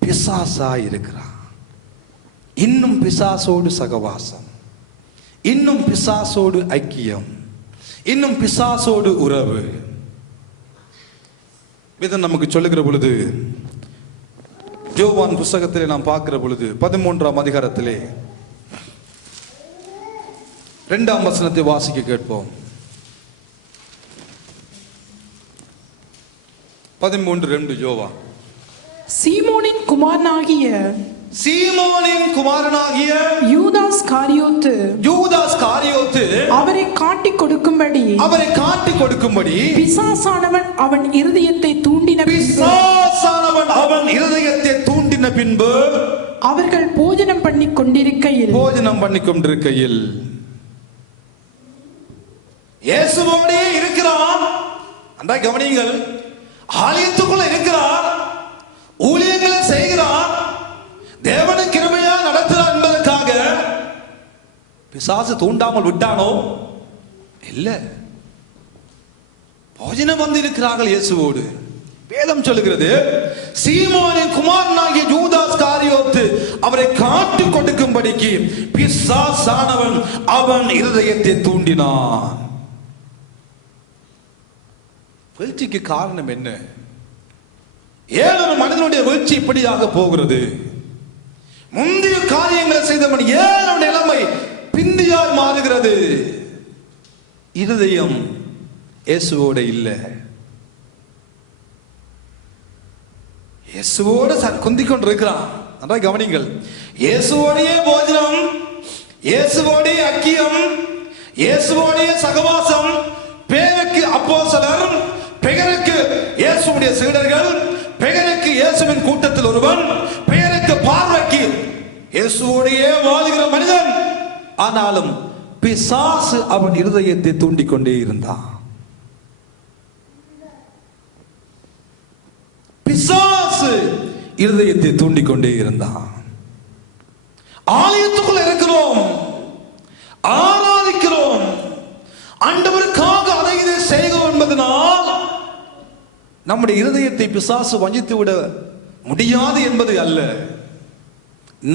பிசாசா இருக்கிறான். இன்னும் பிசாசோடு சகவாசம், இன்னும் பிசாசோடு ஐக்கியம், இன்னும் பிசாசோடு உறவு. இதை நமக்கு சொல்லுகிற பொழுது யோவான் புத்தகத்திலே நாம் பார்க்கிற பொழுது 13ஆம் அதிகாரத்திலே 2ஆம் வசனத்தை வாசிக்க கேட்போம். 13:2 யோவான். சீமோனின் குமாரனாகிய யூதாஸ் காரியோத்து அவரை காட்டிக் கொடுக்கும்படி பிசாசானவன் அவன் இருதயத்தை தூண்டின பின்பு அவர்கள் போஜனம் பண்ணிக் கொண்டிருக்கையில் இயேசுவோடே இருக்கிறான். அன்றா கவனியுங்கள், ஆலயத்துக்குள்ள இருக்கிறார், ஊழியங்களை செய்கிறார், தேவனை கிருபையா நடத்துறார் என்பதற்காக பிசாசு தூண்டாமல் விட்டானோ? இல்ல. போஜனம் வந்து இருக்கிறார்கள் இயேசுவோடு. வேதம் சொல்லுகிறது, சீமோனின் குமாரனாகிய யூதாஸ் காரியோத்து அவரை காட்டிக் கொடுக்கும்படிக்கு பிசாசானவன் அவன் இருதயத்தை தூண்டினான். வீழ்ச்சிக்கு காரணம் என்ன? ஏன் ஒரு மனிதனுடைய வீழ்ச்சி இப்படியாக போகிறது? முந்தைய காரியங்களை செய்தவன் ஏன் நிலைமை பிந்தியாய் மாறுகிறது? இருதயம் இயேசுவோட இல்ல. இயேசுவோடு குந்திக் கொண்டிருக்கிறான். நன்றாக கவனிங்கள், இயேசுவோடைய போஜனம், இயேசுவோடைய ஐக்கியம், இயேசுவோடைய சகவாசம், பேருக்கு அப்போஸ்தலர், பெயருக்கு இயேசுவுடைய சீடர்கள், பெயருக்கு இயேசுவின் கூட்டத்தில் ஒருவன், பெயருக்கு பார்வைக்கு இயேசுவோடையே வாழுகிற மனிதன். ஆனாலும் பிசாசு அவன் இருதயத்தை தூண்டிக் கொண்டே இருந்தான். பிசாசு இருதயத்தை தூண்டிக் கொண்டே இருந்தான். ஆலயத்துக்குள்ள இருக்கிறோம், ஆராதிக்கிறோம், ஆண்டவருக்காக அதை இதை செய்கிறோம் என்பதனால் நம்முடைய இருதயத்தை பிசாசு வஞ்சித்து விட முடியாது என்பது அல்ல.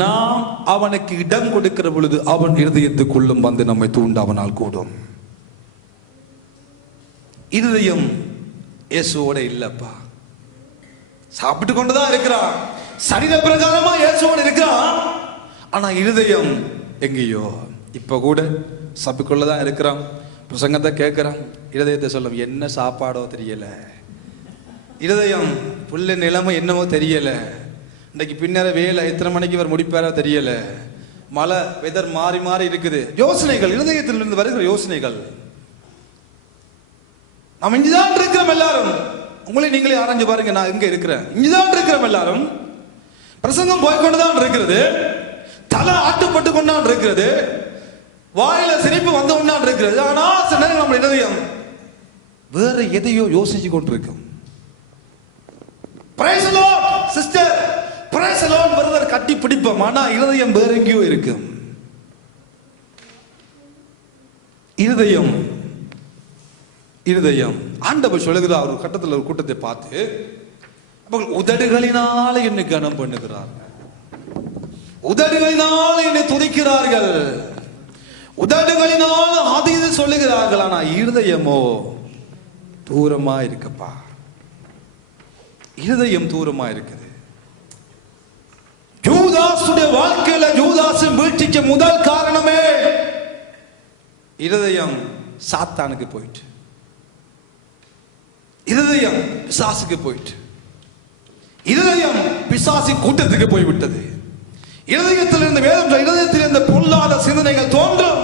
நாம் அவனுக்கு இடம் கொடுக்கிற பொழுது அவன் இருதயத்துக்குள்ளும் வந்து நம்மை தூண்ட அவனால் கூடும். இருதயம் இயேசுவோட இல்லப்பா. சாப்பிட்டு கொண்டுதான் இருக்கிறான், சரீர பிரகாரமா இயேசுவோட இருக்கிறான், ஆனா இருதயம் எங்கேயோ. இப்ப கூட சபைக்குள்ளதான் இருக்கிறான், பிரசங்கத்தை கேட்கிறான், இருதயத்தை சொல்லும் என்ன சாப்பாடோ தெரியல, இருதயம் புள்ள நிலைமை என்னவோ தெரியல, இன்னைக்கு பின்னர வேலை எத்தனை மணிக்கு இவர் முடிப்பாரோ தெரியல, மழை வெதர் மாறி மாறி இருக்குது. யோசனைகள், இருதயத்திலிருந்து வருகிற யோசனைகள். நாம் இங்கதான் இருக்கிறோம் எல்லாரும். உங்களை நீங்களே ஆராய்ஞ்சு பாருங்க, நான் இங்க இருக்கிறேன், இங்கதான் இருக்கிறோம் எல்லாரும். பிரசங்கம் போய்கொண்டுதான் இருக்கிறது, தலை ஆட்டுப்பட்டு கொண்டான் இருக்கிறது, வாயில சிரிப்பு வந்து கொண்டான் இருக்கிறது. ஆனா சில நேரம் நம்ம இருதயம் வேற எதையோ யோசிச்சு கொண்டிருக்கும். Praise the Lord sister, praise the Lord brother கட்டி பிடிப்போம், ஆனா இருதயம் வேற எங்கேயோ இருக்கும். இருதயம் இருதயம் ஆண்டவர் சொல்லுகிறார் ஒரு கட்டத்தில் ஒரு கூட்டத்தை பார்த்து, உதடுகளினால என்னை கனம் பண்ணுகிறார்கள், உதடுகளினால என்னை துதிக்கிறார்கள், உதடுகளினால அது இது சொல்லுகிறார்கள், ஆனா இருதயமோ தூரமா இருக்குப்பா. இருதயம் தூரமா இருக்குது. யூதாசுடைய வாழ்க்கையில யூதாசின் வீழ்ச்சிக்கு முதல் காரணமே இருதயம் சாத்தானுக்கு போயிட்டு, இருதயம் பிசாசுக்கு போயிட்டு, இருதயம் பிசாசி கூட்டத்துக்கு போய்விட்டது. இருதயத்திலிருந்து வேதம் இருதயத்திலிருந்து பொல்லாத சிந்தனைகள் தோன்றும்.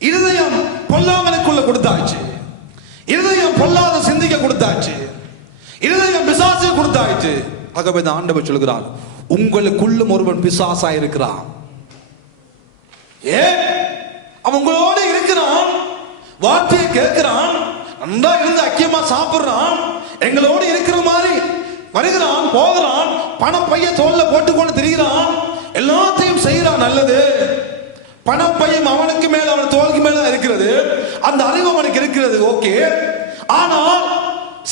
இருதயம் பொல்லாங்கனுக்குள்ள கொடுத்தாச்சு, இருதயம் பொல்லாத சிந்திக்க கொடுத்தாச்சு, இருதயம் பிசாசு கொடுத்தாச்சு. ஆகவே இந்த ஆண்டவர் சொல்கிறார், உங்களுக்குள்ளும் ஒருவன் பிசாசா இருக்கிறான். ஏன்? அவன் உங்களோட இருக்கிறான், வார்த்தையை கேட்கிறான், நன்றா இருந்து ஐக்கியமா சாப்பிடுறான், எங்களோடு இருக்கிற மாதிரி வருகிறான், போகிறான், பணம் பைய தோல்ல போட்டுக்கொண்டு திரிகிறான், எல்லாத்தையும் செய்யறான். நல்லது. பணம் பையம் அவனுக்கு மேல, அவன் தோலுக்கு மேல இருக்கிறது, அந்த அறிவு அவனுக்கு இருக்கிறது. ஓகே. ஆனால்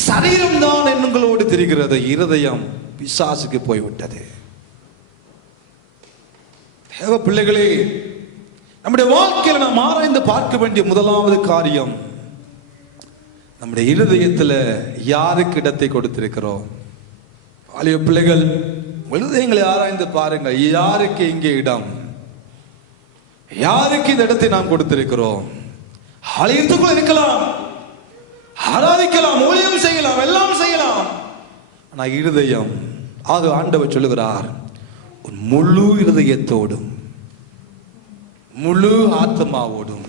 சரீரம் தான் எங்களோடு திரிகிறது, இருதயம் பிசாசுக்கு போய்விட்டது. தேவ பிள்ளைகளே, நம்முடைய வாழ்க்கையில் நாம் ஆராய்ந்து பார்க்க வேண்டிய முதலாவது காரியம், நம்முடைய இருதயத்தில் யாருக்கு இடத்தை கொடுத்திருக்கிறோம்? வாலிப பிள்ளைகள், இருதயங்களை ஆராய்ந்து பாருங்கள். யாருக்கு இங்கே இடம்? யாருக்கு இந்த இடத்தை நாம் கொடுத்திருக்கிறோம்? ஆலயத்துக்குள்ள இருக்கலாம், ஆராதிக்கலாம், ஊழியம் செய்யலாம், எல்லாம் செய்யலாம். ஆனா இருதயம், ஆக ஆண்டவர் சொல்லுகிறார், முழு இருதயத்தோடும், முழு ஆத்மாவோடும்,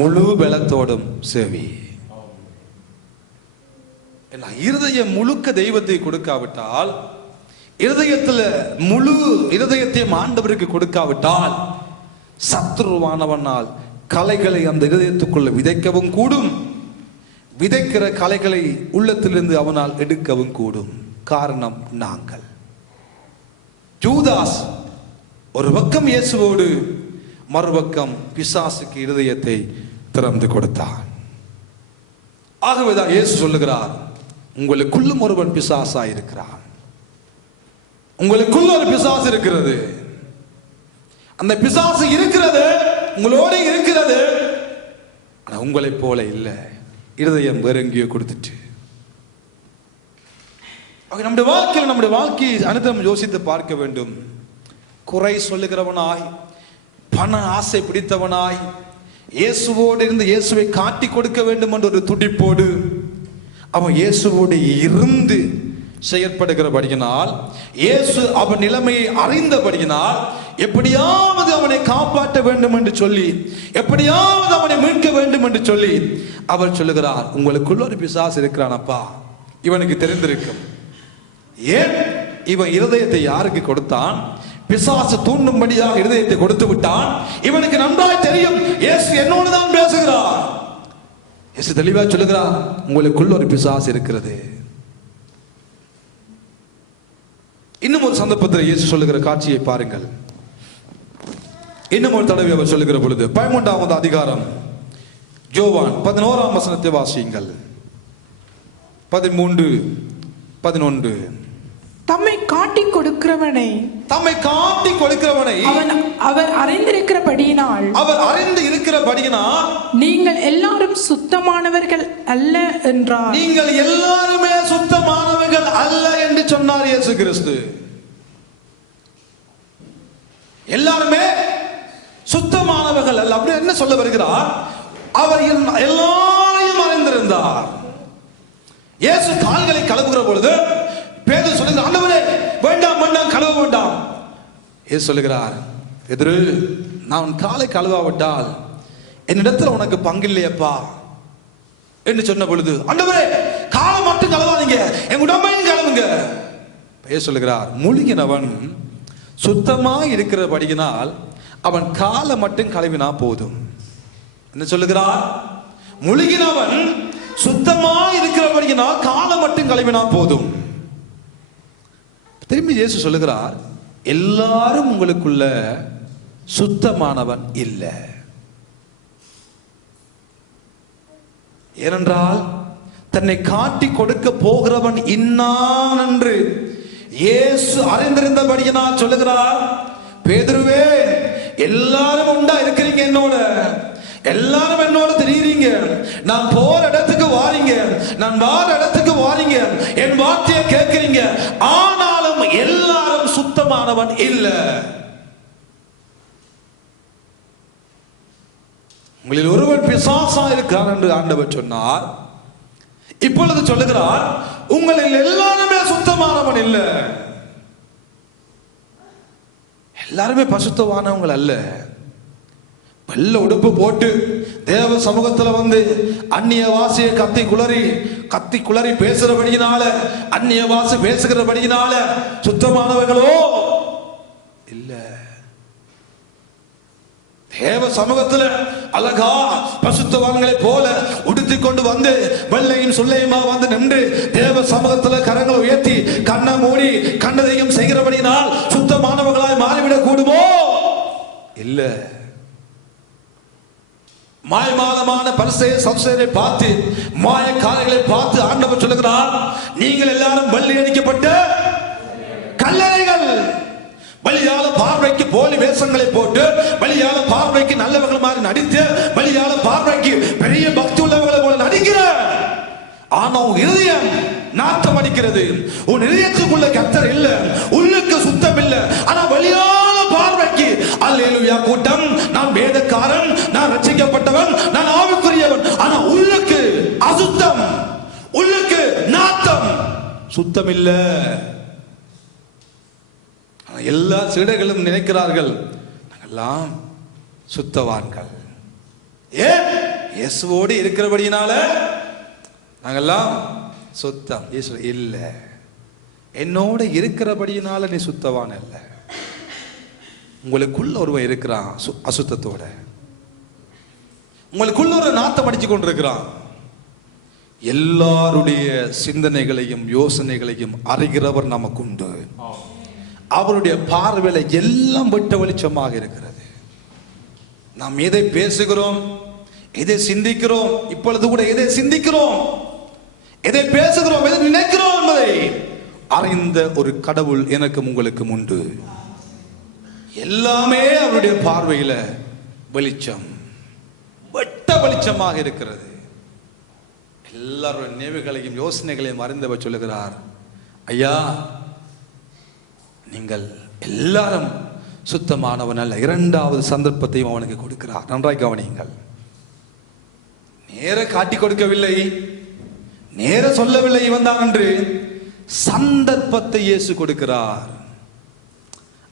முழு பலத்தோடும் சேவி. இருதயம் முழுக்க தெய்வத்தை கொடுக்காவிட்டால், இருதயத்தில் முழு இருதயத்தையும் ஆண்டவருக்கு கொடுக்காவிட்டால், சத்துருவானவனால் கலைகளை அந்த இருதயத்துக்குள்ள விதைக்கவும் கூடும், விதைக்கிற கலைகளை உள்ளத்திலிருந்து அவனால் எடுக்கவும் கூடும். காரணம் நாங்கள். யூதாஸ் ஒரு பக்கம் இயேசுவோடு, மறுபக்கம் பிசாசுக்கு இருதயத்தை திறந்து கொடுத்தான். ஆகவேதான் இயேசு சொல்லுகிறார், உங்களுக்குள்ளும் ஒருவன் பிசாசா இருக்கிறான். உங்களுக்குள்ள ஒரு பிசாசு இருக்கிறது. அந்த பிசாசு இருக்கிறது, உங்களோட இருக்கிறது. ஆனா உங்களைப் போல இல்லை, இருதயம் வேற எங்கேயோ கொடுத்துட்டு. நம்முடைய வாழ்க்கையை அனுதினம் யோசித்து பார்க்க வேண்டும். குறை சொல்லுகிறவனாய், பண ஆசை பிடித்தவனாய், இயேசுவோடு இருந்து இயேசுவை காட்டி கொடுக்க வேண்டும் என்ற ஒரு துடிப்போடு அவன் இயேசுவோடு இருந்து செயற்படுகிறபடியினால், இயேசு அவன் நிலைமையை அறிந்தபடியினால், எப்படியாவது அவனை காப்பாற்ற வேண்டும் என்று சொல்லி, எப்படியாவது அவனை மீட்க வேண்டும் என்று சொல்லி அவர் சொல்லுகிறார், உங்களுக்குள்ள ஒரு பிசாசு இருக்கிறானப்பா, இவனுக்கு தெரிந்திருக்கும். ஏன்? இவன் இருதயத்தை யாருக்கு கொடுத்தான்? பிசாசு தூண்டும்படியாக இருதயத்தை கொடுத்து விட்டான். இவனுக்கு நன்றாய் தெரியும், இயேசு என்னோடு தான் பேசுகிறார். இயேசு தெளிவா சொல்லுகிறார், உங்களுக்குள்ள ஒரு பிசாசு இருக்கிறது. இன்னும் ஒரு சந்தர்ப்பத்தில் இயேசு சொல்லுகிற காட்சியை பாருங்கள். இன்னும் ஒரு தடவை அவர் சொல்லுகிற பொழுது 13வது அதிகாரம் யோவான் 11ஆம் வசனத்தை வாசியுங்கள். 13:11. தம்மை காட்டி கொடுக்கிறவனை அவர் அறிந்திருக்கிறபடியினால் நீங்கள் எல்லாரும் சுத்தமானவர்கள் அல்ல என்றார். நீங்கள் எல்லாருமே சுத்தமானவர்கள் அல்ல என்று சொன்னார் இயேசு கிறிஸ்து. எல்லாருமே சுத்தமானவர்கள் அல்ல. அப்படி என்ன சொல்ல வருகிறார்? அவர் எல்லாரையும் அறிந்திருந்தார். இயேசு கால்களை கழுவுகிற பொழுது பேதுரு சொல்லுகிறார், ஆண்டவரே வேண்டாம் வேண்டாம், கழுவ வேண்டாம். இயேசு சொல்லுகிறார், பேதுரு, நான் காலை கழுவாவிட்டால் என்னிடத்தில் உனக்கு பங்கில்லையப்பா என்று சொன்ன பொழுது, ஆண்டவரே காலை மட்டும் கழுவாதீங்க, என் உடம்பையும் கழுவுங்க. இயேசு சொல்லுகிறார், முழுகினவன் சுத்தமாய் இருக்கிறபடியினால் அவன் காலை மட்டும் கழுவினா போதும். என்ன சொல்லுகிறார்? முழுகினவன் சுத்தமாய் இருக்கிறபடியினால் காலை மட்டும் கழுவினா போதும். திரும்பி இயேசு சொல்லுகிறார், எல்லாரும் உங்களுக்குள்ள சுத்தமானவன் இல்லை. ஏனென்றால் தன்னை காட்டி கொடுக்க போகிறவன் இன்னான் என்று இயேசு அறிந்திருந்தபடியினால் சொல்லுகிறார், பேதுருவே, எல்லாரும் உண்டா இருக்கிறீங்க, என்னோட எல்லாரும் என்னோட தெரியுறீங்க, நான் போற இடத்துக்கு வாரீங்க, நான் வார இடத்துக்கு வாரீங்க, என் வார்த்தையை கேட்கிறீங்க, ஆனாலும் எல்லாரும் சுத்தமானவன் இல்ல. உங்களில் ஒருவன் பிசாசா இருக்கிறான் என்று ஆண்டவர் சொன்னார். இப்பொழுது சொல்லுகிறார், உங்களில் எல்லாருமே சுத்தமானவன் இல்ல. எல்லாருமே பசுத்தவானவங்கள் அல்ல. வெள்ள உடுப்பு போட்டு தேவ சமூகத்துல வந்து அந்நிய வாசியை கத்தி குளறி பேசுறபடியினால, அந்நிய வாசி பேசுகிறபடியினால சுத்தமானவர்களோ இல்ல. தேவ சமூகத்துல அழகா பசுத்தவான்களை போல உடுத்தி கொண்டு வந்து வெள்ளையும் சொல்லையுமா வந்து நின்று தேவ சமூகத்துல கரங்களை உயர்த்தி கண்ணை மூடி கண்டதையும் செய்கிறபடினால் சுத்தமானவர்களாய் மாறிவிடக் கூடுமோ? இல்ல. மாயமானமான பரிசேய சதுசேயரை பார்த்து, மாயக்காரர்களை பார்த்து ஆண்டவர் சொல்லுகிறார், நீங்கள் எல்லாரும் பலி அடிக்கப்பட்ட கல்லறைகள். பலியால பார்வைக்கு போலி வேஷங்களை போட்டு, பலியால பார்வைக்கு நல்லவர்கள் மாதிரி நடித்து, பலியால பார்வைக்கு பெரிய பக்தி உள்ளவர்களை போல நடிக்கிற, ஆனா உன் இருதயம் நாட்டம் அடிக்கிறது. உன் இதயத்துக்குள்ள கர்த்தர் இல்ல, உள்ளுக்கு சுத்தம் இல்ல. ஆனா பலியால பார்வைக்கு அல்லேலூயா கூட்டம், நான் வேதக்காரன், நான் ரட்சிக்கப்பட்டவன், நான் ஆவிக்குரியவன். ஆனா உள்ளுக்கு அசுத்தம், உள்ளுக்கு நாட்டம், சுத்தம் இல்ல. எல்லா சீடர்களும் நினைக்கிறார்கள், நாங்கெல்லாம் சுத்தவான்கள். ஏன்? இயேசுவோடு இருக்கிறபடியினால நாங்கெல்லாம் சுத்தம். இயேசு இல்ல, என்னோட இருக்கிறபடியினால நீ சுத்தவான் அல்ல. உங்களுக்குள்ள ஒருவன் இருக்கிறான் அசுத்தத்தோட, உங்களுக்குள்ள ஒரு நாத்தம் அடிச்சு கொண்டிருக்கிறான். எல்லாருடைய சிந்தனைகளையும் யோசனைகளையும் அறிகிறவர் நமக்கு உண்டு. அவருடைய பார்வையில எல்லாம் வெட்ட வெளிச்சமாக இருக்கிறது. நாம் எதை பேசுகிறோம், எதை சிந்திக்கிறோம், இப்பொழுது கூட எதை சிந்திக்கிறோம், எதை பேசுகிறோம், எதை நினைக்கிறோம் என்பதை அறிந்த ஒரு கடவுள் எனக்கும் உங்களுக்கும் உண்டு. எல்லாமே அவருடைய பார்வையில வெளிச்சம், வெட்ட வெளிச்சமாக இருக்கிறது. எல்லாருடைய நினைவுகளையும் யோசனைகளையும் அறிந்தவர் சொல்லுகிறார், ஐயா நீங்கள் எல்லாரும் சுத்தமானவன் அல்ல. இரண்டாவது சந்தர்ப்பத்தையும் அவனுக்கு கொடுக்கிறார். நன்றாய் கவனியுங்கள். நேர காட்டி கொடுக்கவில்லை, நேர சொல்லவில்லை இவன் தான் என்று, சந்தர்ப்பத்தை இயேசு கொடுக்கிறார்.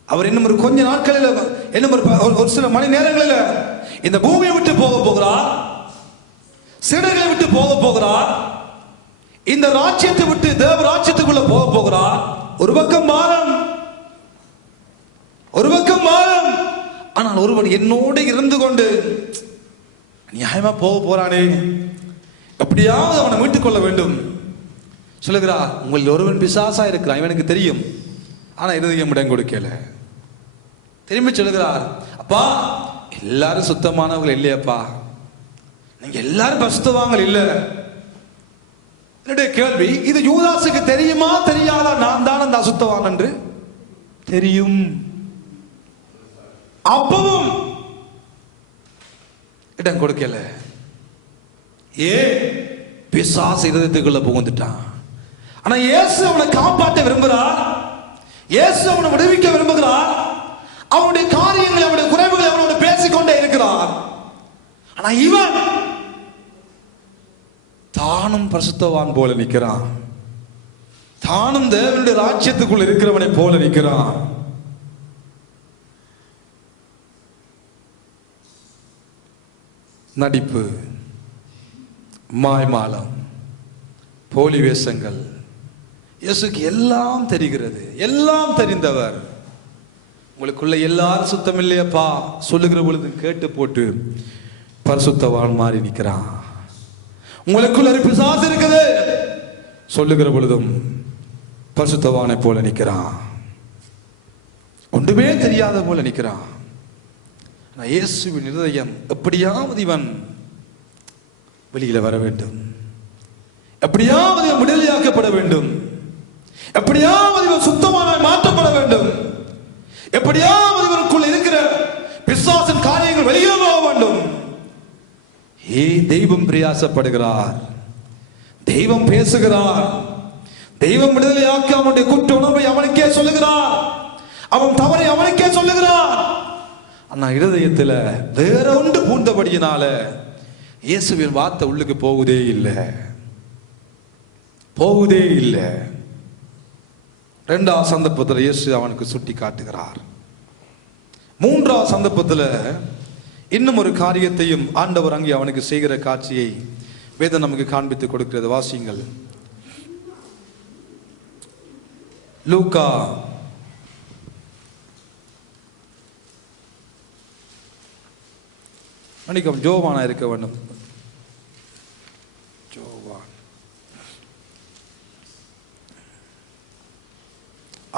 அவர் இன்னும் ஒரு கொஞ்ச நாட்களில், இன்னும் ஒரு சில மணி நேரங்களில் இந்த பூமியை விட்டு போக போகிறார், சீடர்களை விட்டு போக போகிறார், இந்த ராஜ்யத்தை விட்டு தேவ ராஜ்யத்துக்குள்ள போக போகிறார். ஒரு பக்கம் மாறம், ஒரு பக்கம் மாறம். ஆனால் ஒருவன் என்னோடு இருந்து கொண்டு நியாயமா போக போறானே, எப்படியாவது அவனை மீட்டுக் கொள்ள வேண்டும் சொல்லுகிறார். உங்களில் ஒருவன் பிசாசா இருக்கிறான், இவனுக்கு தெரியும், ஆனா இருதயம் இடம் கொடுக்கல. திரும்பி சொல்லுகிறார், அப்பா எல்லாரும் சுத்தமானவர்கள் இல்லையப்பா, நீங்க எல்லாரும் பசுத்தவாங்க இல்ல. என்னுடைய கேள்வி, இது யூதாசுக்கு தெரியுமா தெரியாதா? நான் தான் அந்த அசுத்தவான் என்று தெரியும். அப்பவும் இடம் கொடுக்கல. பிசாசு இருதயத்துக்குள்ள புகுந்துட்டான். ஆனா இயேசு அவனை காப்பாற்ற விரும்புகிறார், இயேசு அவனை விடுவிக்க விரும்புகிறார். அவனுடைய காரியங்களை, அவனுடைய குறைவுகளை அவனோட பேசிக்கொண்டே இருக்கிறார். ஆனா இவன் தானும் பரிசுத்தவான் போல நிற்கிறான், தானும் தேவனுடைய ராஜ்யத்துக்குள் இருக்கிறவனை போல நிற்கிறான். நடிப்பு, மாய்மாலம், போலி வேஷங்கள், இயேசுக்கு எல்லாம் தெரிகிறது, எல்லாம் தெரிந்தவர். உங்களுக்குள்ள எல்லாரும் சுத்தம் இல்லையப்பா சொல்லுகிற பொழுது கேட்டு போட்டு பரிசுத்தவான் மாறி நிற்கிறான். உங்களுக்குள்ள ஒரு பிசாசு இருக்குது சொல்லுகிற பொழுதும் பரிசுத்தவானை போல நிற்கிறான், ஒன்றுமே தெரியாத போல நிற்கிறான். இயேசுவின் இருதயம், எப்படியாவது இவன் வெளியில வர வேண்டும், எப்படியாவது இவன் விடுதலையாக்கப்பட வேண்டும், எப்படியாவது இவன் சுத்தமான மாற்றப்பட வேண்டும், எப்படியாவது இவருக்குள் இருக்கிற பிசாசின் காரியங்கள் வெளியே போக வேண்டும். தெய்வம் பிரயாசப்படுகிறார், தெய்வம் பேசுகிறார், தெய்வம் விடுதலையாக்கி அவனுடைய குற்ற உணர்வை அவனுக்கே சொல்லுகிறார், அவன் தவறை அவனுக்கே சொல்லுகிறார். ஆனா இருதயத்துல வேற ஒன்று பூந்தபடியினால இயேசுவின் வார்த்தை உள்ளுக்கு போகுதே இல்லை, போகுதே இல்லை. இரண்டாவது சந்தர்ப்பத்தில் இயேசு அவனுக்கு சுட்டி காட்டுகிறார். மூன்றாவது சந்தர்ப்பத்தில் இன்னும் ஒரு காரியத்தையும் ஆண்டவர் அங்கே அவனுக்கு செய்கிற காட்சியை வேதம் நமக்கு காண்பித்து கொடுக்கிறது. வாசியுங்கள். லூக்கா மன்னிக்கவும், ஜோவானா இருக்க வேண்டும். ஜோவான்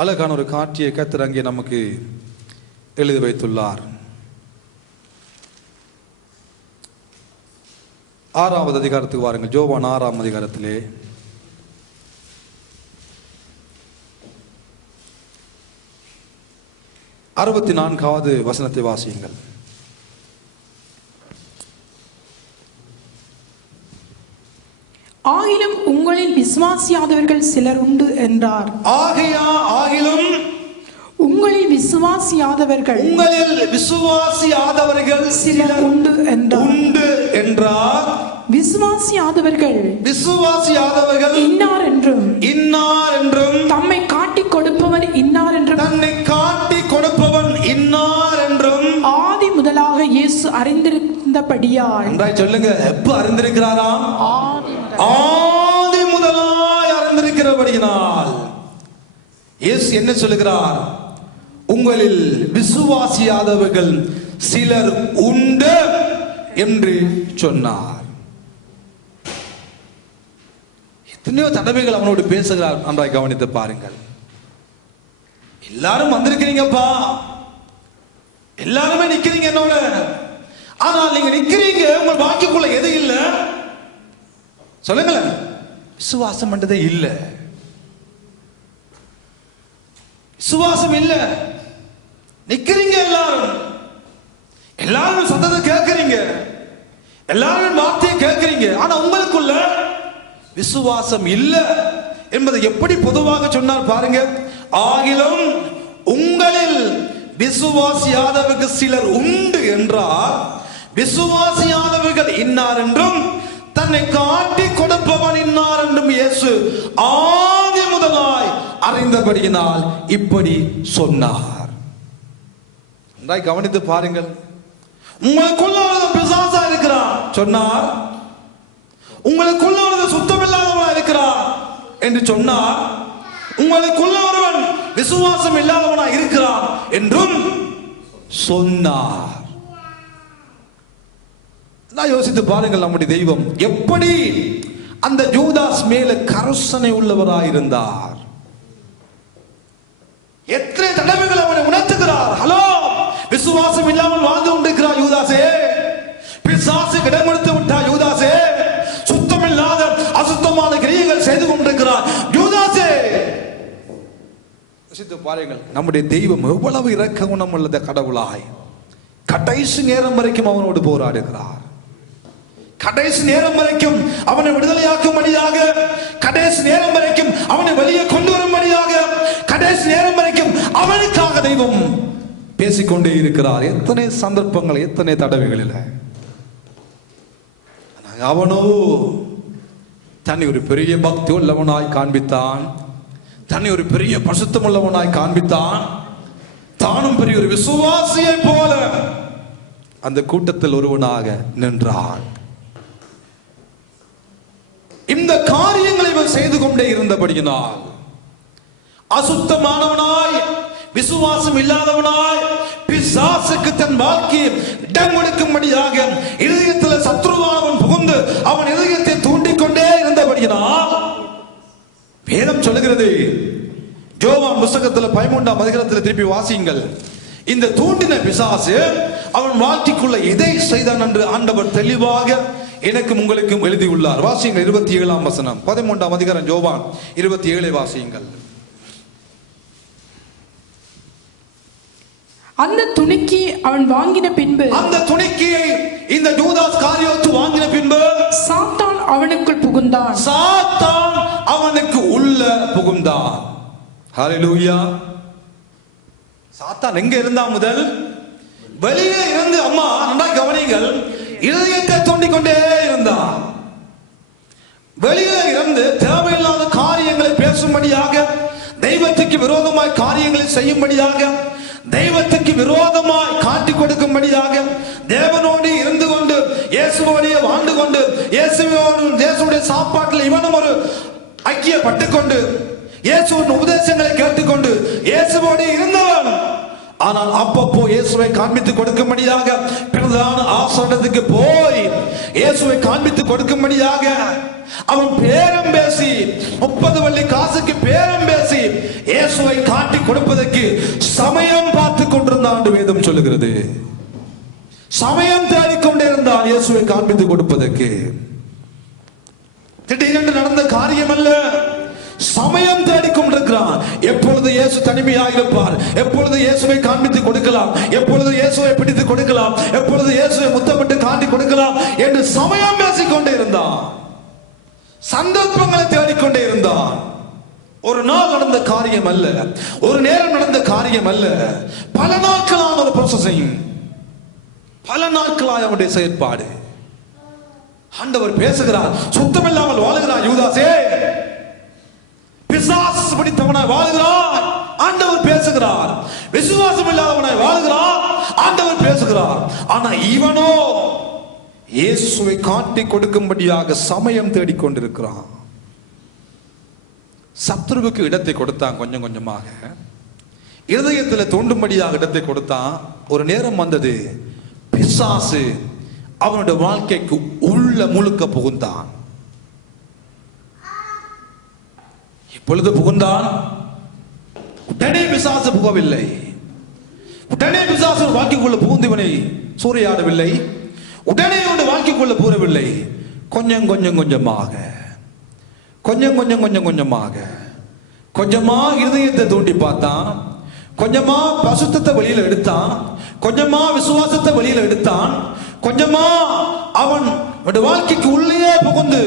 அழகான ஒரு காட்சியை கர்த்தர் அங்கே நமக்கு எழுதி வைத்துள்ளார். 6வது அதிகாரத்துக்கு வாருங்கள். ஜோவான் 6ஆம் அதிகாரத்திலே 64வது வசனத்தை வாசியுங்கள். ஆகிலும் உங்களில் விசுவாசியாதவர்கள் சிலர் உண்டு என்றார். ஆகிலும் உங்களில் விசுவாசியாதவர்கள் சிலர் உண்டு என்றார். விசுவாசியாதவர்கள் இன்னார் என்றும் தம்மை காட்டிக் கொடுப்பவன் இன்னார் என்றும் ஆதி முதலாக இயேசு அறிந்திருந்தபடியால். சொல்லுங்க, எப்ப அறிந்திருக்கிறாராம்? ஆதி முதலாய் அறிந்திருக்கிறபடியினால். இயேசு என்ன சொல்லுகிறார்? உங்களில் விசுவாசியாதவர்கள் சிலர் உண்டு என்று சொன்னார். எத்தனையோ தடவைகள் அவனோடு பேசுகிறார். நன்றாய் கவனித்து பாருங்கள். எல்லாரும் வந்திருக்கிறீங்கப்பா, எல்லாருமே நிக்கிறீங்க என்னோட. ஆனால் நீங்க நிக்கிறீங்க, உங்க வாக்கிக்குள்ள எது இல்ல? சொல்லுங்களேன். விசுவாசம் என்றதே இல்ல. விசுவாசம் இல்ல. நிக்கிறீங்க எல்லாரும் சத்தத்தை கேட்கறீங்க, எல்லாரும் வார்த்தையை கேட்கறீங்க. ஆனா உங்களுக்குள்ள விசுவாசம் இல்ல என்பதை எப்படி பொதுவாக சொன்னார் பாருங்க. ஆகிலும் உங்களில் விசுவாசியாதவர்கள் சிலர் உண்டு என்றார். விசுவாசியாதவர்கள் இன்னார் என்றும் தன்னை காட்டி கொடுப்பவன் இன்னார் என்றும் இயேசு ஆதி முதலாய் அறிந்தபடியினால் இப்படி சொன்னார். கவனித்து பாருங்கள். உங்களுக்குள்ள பிசாசா இருக்கிறார் சொன்னார். உங்களுக்குள்ள சுத்தமில்லாதவனா இருக்கிறார் என்று சொன்னார். உங்களுக்குள்ள ஒருவன் விசுவாசம் இல்லாதவனா இருக்கிறான் என்றும் சொன்னார். யோசித்து பாருங்கள், நம்முடைய தெய்வம் எப்படி அந்த யூதாஸ் மேல கருசனை உள்ளவராயிருந்தார். எத்தனை தடவைகள் அவனை உணர்த்துகிறார். ஹலோ, விசுவாசம் இல்லாமல் வாழ்ந்து கொண்டிருக்கிறார் யூதாசே. பிசாசு இடமெடுத்து விட்டார் யூதாசே. சுத்தமில்லாத அசுத்தமான கிரியைகள் செய்து கொண்டிருக்கிறார் யூதாசே. யோசித்து பாருங்கள், நம்முடைய தெய்வம் எவ்வளவு இரக்க குணம் உள்ளத கடவுளாய் கடைசி நேரம் வரைக்கும் அவனோடு போராடுகிறார். கடைசி நேரம் வரைக்கும் அவனை விடுதலையாக்கும்படியாக, கடைசி நேரம் வரைக்கும் அவனை வெளியே கொண்டு வரும்படியாக, கடைசி நேரம் வரைக்கும் அவனுக்காக தெய்வம் பேசிக்கொண்டே இருக்கிறார். எத்தனை சந்தர்ப்பங்கள், எத்தனை தடவைகளில். அவனோ தன்னை ஒரு பெரிய பக்தி உள்ளவனாய் காண்பித்தான், தன்னை ஒரு பெரிய பரிசுத்தம் உள்ளவனாய் காண்பித்தான். தானும் பெரிய ஒரு விசுவாசியை போல அந்த கூட்டத்தில் ஒருவனாக நின்றான். இந்த காரியங்களை இவன் செய்து கொண்டே இருந்தபடியினால் அசுத்தமானவனாய், விசுவாசம் இல்லாதவனாய், பிசாசுக்கு தன் வாழ்க்கையை இடம் கொடுக்கும்படியாக இதயத்தில் சத்ருவானவன் புகுந்து அவன் இதயத்தை தூண்டிக்கொண்டே இருந்தபடியினால் வேதம் சொல்லுகிறது. யோவான் புத்தகத்தில் 13ஆம் அதிகாரத்தில் திருப்பி வாசியுங்கள். இந்த தூண்டின பிசாசு அவன் வாழ்க்கைக்குள்ள எதை செய்தான் என்று ஆண்டவர் தெளிவாக எனக்கும் உங்களுக்கும் எழுதியுள்ளார். வாசியுங்கள் 27ஆம் வசனம், 13ஆம் அதிகாரம் யோவான் 27 வாசியுங்கள். அந்த துணிக்கி அவன் வாங்கின பின்பு, அந்த துணிக்கியை இந்த யூதாஸ் காரியோத்து வாங்கின பின்பு சாத்தான் அவனுக்குள் புகுந்தான். சாத்தான் அவனுக்கு உள்ள புகுந்தான். ஹல்லேலூயா. சாத்தான் எங்க இருந்தா? முதல் வெளியே இருந்து. அம்மா நன்றா கவனிங்கள், இதயத்தை தூண்டிக்கொண்டே இருந்தான். வெளியே இருந்து தேவையில்லாத காரியங்களை பேசும்படியாக, தெய்வத்துக்கு விரோதமாய் காரியங்களை செய்யும்படியாக, தெய்வத்துக்கு விரோதமாய் காட்டி கொடுக்கும்படியாக தேவனோடு இருந்து கொண்டு இயேசுவோடு வாழ்ந்து கொண்டு இயேசுடைய சாப்பாட்டில் இவனும் ஒரு ஐக்கியப்பட்டு கொண்டு இயேசுவின் உபதேசங்களை கேட்டுக்கொண்டு இயேசுவோடு இருந்தவன். ஆனால் அப்பப்போ இயேசுவை காண்பித்து கொடுக்கும்படியாக பிரதான ஆசாரியத்துக்கு போய் இயேசுவை காண்பித்து கொடுக்கும்படியாக அவன் பேரம் பேசி 30 வெள்ளி காசுக்கு பேரம் பேசி இயேசுவை காட்டி கொடுப்பதற்கு சமயம் பார்த்து கொண்டிருந்தான் என்று வேதம் சொல்லுகிறது. சமயம் தேடிக்கொண்டே இருந்தான் இயேசுவை காண்பித்து கொடுப்பதற்கு. திடீரென்று நடந்த காரியம் அல்ல, சமயம் தேடிக்கொண்டிருக்கிறான். எப்பொழுது இயேசு தனிமையாக இருப்பார், எப்பொழுது இயேசுவை காண்பித்து கொடுக்கலாம், எப்பொழுது இயேசுவை பிடித்து கொடுக்கலாம், எப்பொழுது இயேசுவை முத்தமிட்டு காட்டி கொடுக்கலாம் என்று சமயம் பேசிக்கொண்டே இருந்தான். சந்தர்ப்பங்களை தேடிக்கொண்டே இருந்தான். ஒரு நாள் நடந்த காரியம் அல்ல, ஒரு நேரம் நடந்த காரியம் அல்ல, பல நாட்களான ஒரு ப்ராசஸிங், பல நாட்களாக அவனுடைய செயற்பாடு. ஆண்டவர் பேசுகிறார், சுத்தமில்லாமல் வாழுகிறார் யூதாசே, பிசாசு பிடித்தவனாய் வாழ்கிறார், ஆண்டவர் பேசுகிறார். விசுவாசம் இல்லாதவனாய் வாழ்கிறார், ஆண்டவர் பேசுகிறார். ஆனா இவனோ இயேசுவை காட்டி கொடுக்கும்படியாக சமயம் தேடிக்கொண்டிருக்கிறான். சத்ருவுக்கு இடத்தை கொடுத்தான், கொஞ்சம் கொஞ்சமாக இருதயத்தில் தோண்டும்படியாக இடத்தை கொடுத்தான். ஒரு நேரம் வந்தது, பிசாசு அவனுடைய வாழ்க்கைக்கு உள்ள முழுக்க புகுந்தான். இப்பொழுது புகுந்தான், உடனே பிசாசு புகவில்லை, உடனே பிசாசு வாழ்க்கைக்குள்ள புகுந்தவனை சூறையாடவில்லை, உடனே அவனுடைய வாழ்க்கைக்குள்ள பூரவில்லை. கொஞ்சம் கொஞ்சம் கொஞ்சமாக கொஞ்சம் கொஞ்சம் கொஞ்சம் கொஞ்சமாக கொஞ்சமா இருதயத்தை தூண்டி பார்த்தான், கொஞ்சமா பசுத்தத்தை வெளியில எடுத்தான், கொஞ்சமா விசுவாசத்தை வெளியில எடுத்தான், கொஞ்சமா அவன் வாழ்க்கைக்கு உள்ளே புகுந்து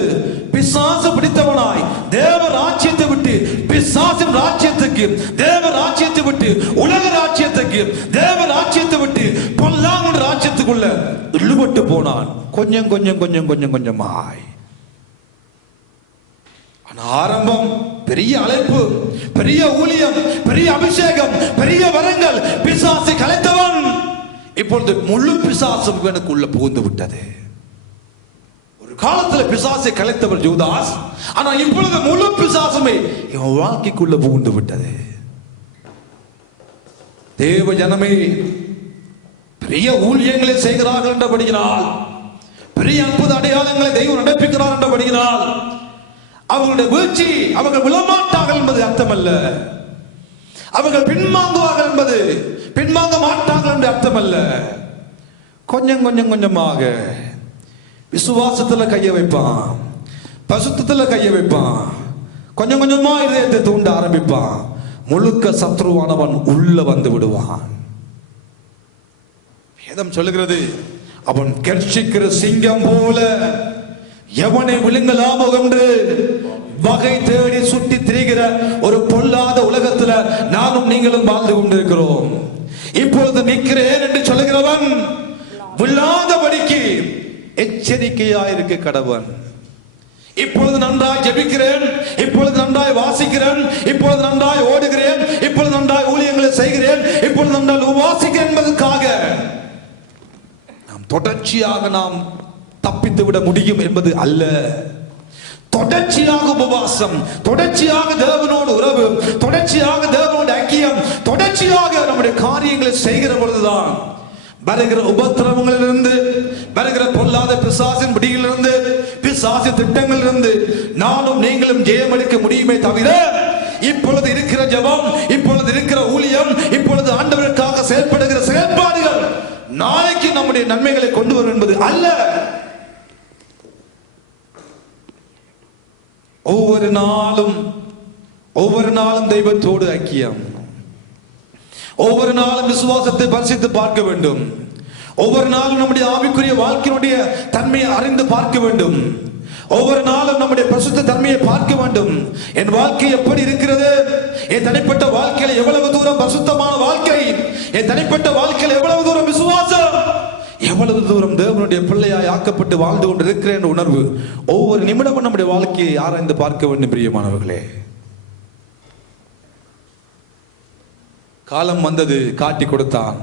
பிசாசு பிடித்தவனாய் தேவ ராஜ்யத்தை விட்டு பிசாசின் ராஜ்யத்துக்கு, தேவ ராஜ்யத்தை விட்டு உலக ராஜ்யத்துக்கு, தேவ ராஜ்யத்தை விட்டு பொல்லாத ராஜ்யத்துக்குள்ள இழுபட்டு போனான். கொஞ்சம் கொஞ்சம் கொஞ்சம் கொஞ்சம் கொஞ்சமாய். ஆரம்பம் பெரிய அழைப்பு, பெரிய ஊழியம், பெரிய அபிஷேகம், பெரிய வரங்கள், பிசாசை கலைத்தவன் இப்பொழுது முழு பிசாசும் எனக்குள்ள புகுந்து விட்டது. ஒரு காலத்தில் பிசாசை கலைத்தவர் யூதாஸ், ஆனா இப்பொழுது முழு பிசாசுமே இவன் வாழ்க்கைக்குள்ள புகுந்து விட்டது. தேவ ஜனமே, பெரிய ஊழியங்களை செய்கிறார்கள் என்றபடியினால், பெரிய அற்புத அடையாளங்களை தெய்வம் நடப்பிக்கிறார் என்றபடியினால் அவர்களுடைய வீழ்ச்சி, அவர்கள் விழமாட்டார்கள் என்பது அர்த்தமல்ல. அவர்கள் பின்வாங்குவார்கள் என்பது, பின்வாங்க மாட்டார்கள் என்று அர்த்தமல்ல. கொஞ்சம் கொஞ்சம் கொஞ்சமாக விசுவாசத்துல கைய வைப்பான், பசுத்தத்துல கைய வைப்பான், கொஞ்சம் கொஞ்சமா இதயத்தை தூண்ட ஆரம்பிப்பான். முழுக்க சத்ருவானவன் உள்ள வந்து விடுவான். வேதம் சொல்லுகிறது, அவன் கர்ச்சிக்கிற சிங்கம் போல எவனை விழுங்கலாமோ என்று வகை தேடி சுற்றி திரிகிற ஒரு பொல்லாத உலகத்துல நானும் நீங்களும் வாழ்ந்து கொண்டிருக்கிறோம். இப்பொழுது நிற்கிறேன் என்று சொல்லுகிறவன் விழாதபடிக்கு எச்சரிக்கையாயிருக்க கடவன். இப்பொழுது நன்றாய் ஜெபிக்கிறேன், இப்பொழுது நன்றாய் வாசிக்கிறேன், இப்பொழுது நன்றாய் ஓடுகிறேன், இப்பொழுது நன்றாய் ஊழியங்களை செய்கிறேன், இப்பொழுது நன்றாய் உபவாசிக்கிறேன் என்பதற்காக நாம் தொடர்ச்சியாக நாம் தப்பித்து விட முடியும் என்பது அல்ல. தொடர்ச்சியாக உபவாசம், தொடர்ச்சியாக தேவனோடு உறவு, தொடர்ச்சியாக தேவனோடு ஐக்கியம், தொடர்ச்சியாக நம்முடைய காரியங்களை செய்கிற பொழுதுதான் வருகிற உபத்திரவங்களிலிருந்து, வருகிற பொல்லாத பிசாசின் பிடியிலிருந்து, பிசாசின் திட்டங்களிலிருந்து நானும் நீங்களும் ஜெயம் எடுக்க முடியுமே தவிர, இப்பொழுது இருக்கிற ஜெபம், இப்பொழுது இருக்கிற ஊழியம், இப்பொழுது ஆண்டவருக்காக செயல்படுகிற செயல்பாடுகள் நாளைக்கு நம்முடைய நன்மைகளை கொண்டு வரும் என்பது அல்ல. ஒவ்வொரு நாளும் தெய்வத்தோடு ஐக்கியம், ஒவ்வொரு நாளும் விசுவாசத்தை பரிசித்து பார்க்க வேண்டும், ஒவ்வொரு நாளும் நம்முடைய ஆவிக்குரிய வாழ்க்கையினுடைய தன்மையை அறிந்து பார்க்க வேண்டும், ஒவ்வொரு நாளும் நம்முடைய பரிசுத்த தன்மையை பார்க்க வேண்டும். என் வாழ்க்கை எப்படி இருக்கிறது, என் தனிப்பட்ட வாழ்க்கையில் எவ்வளவு தூரம் பரிசுத்தமான வாழ்க்கை, என் தனிப்பட்ட வாழ்க்கையில் எவ்வளவு தூரம் விசுவாசம், எவ்வளவு தூரம் தேவனுடைய பிள்ளையாய் ஆக்கப்பட்டு வாழ்ந்து கொண்டு இருக்கிறேன் என்ற உணர்வு ஒவ்வொரு நிமிடமும் நம்முடைய வாழ்க்கையை ஆராய்ந்து பார்க்க வேண்டும். பிரியமானவர்களே, காலம் வந்தது, காட்டி கொடுத்தான்.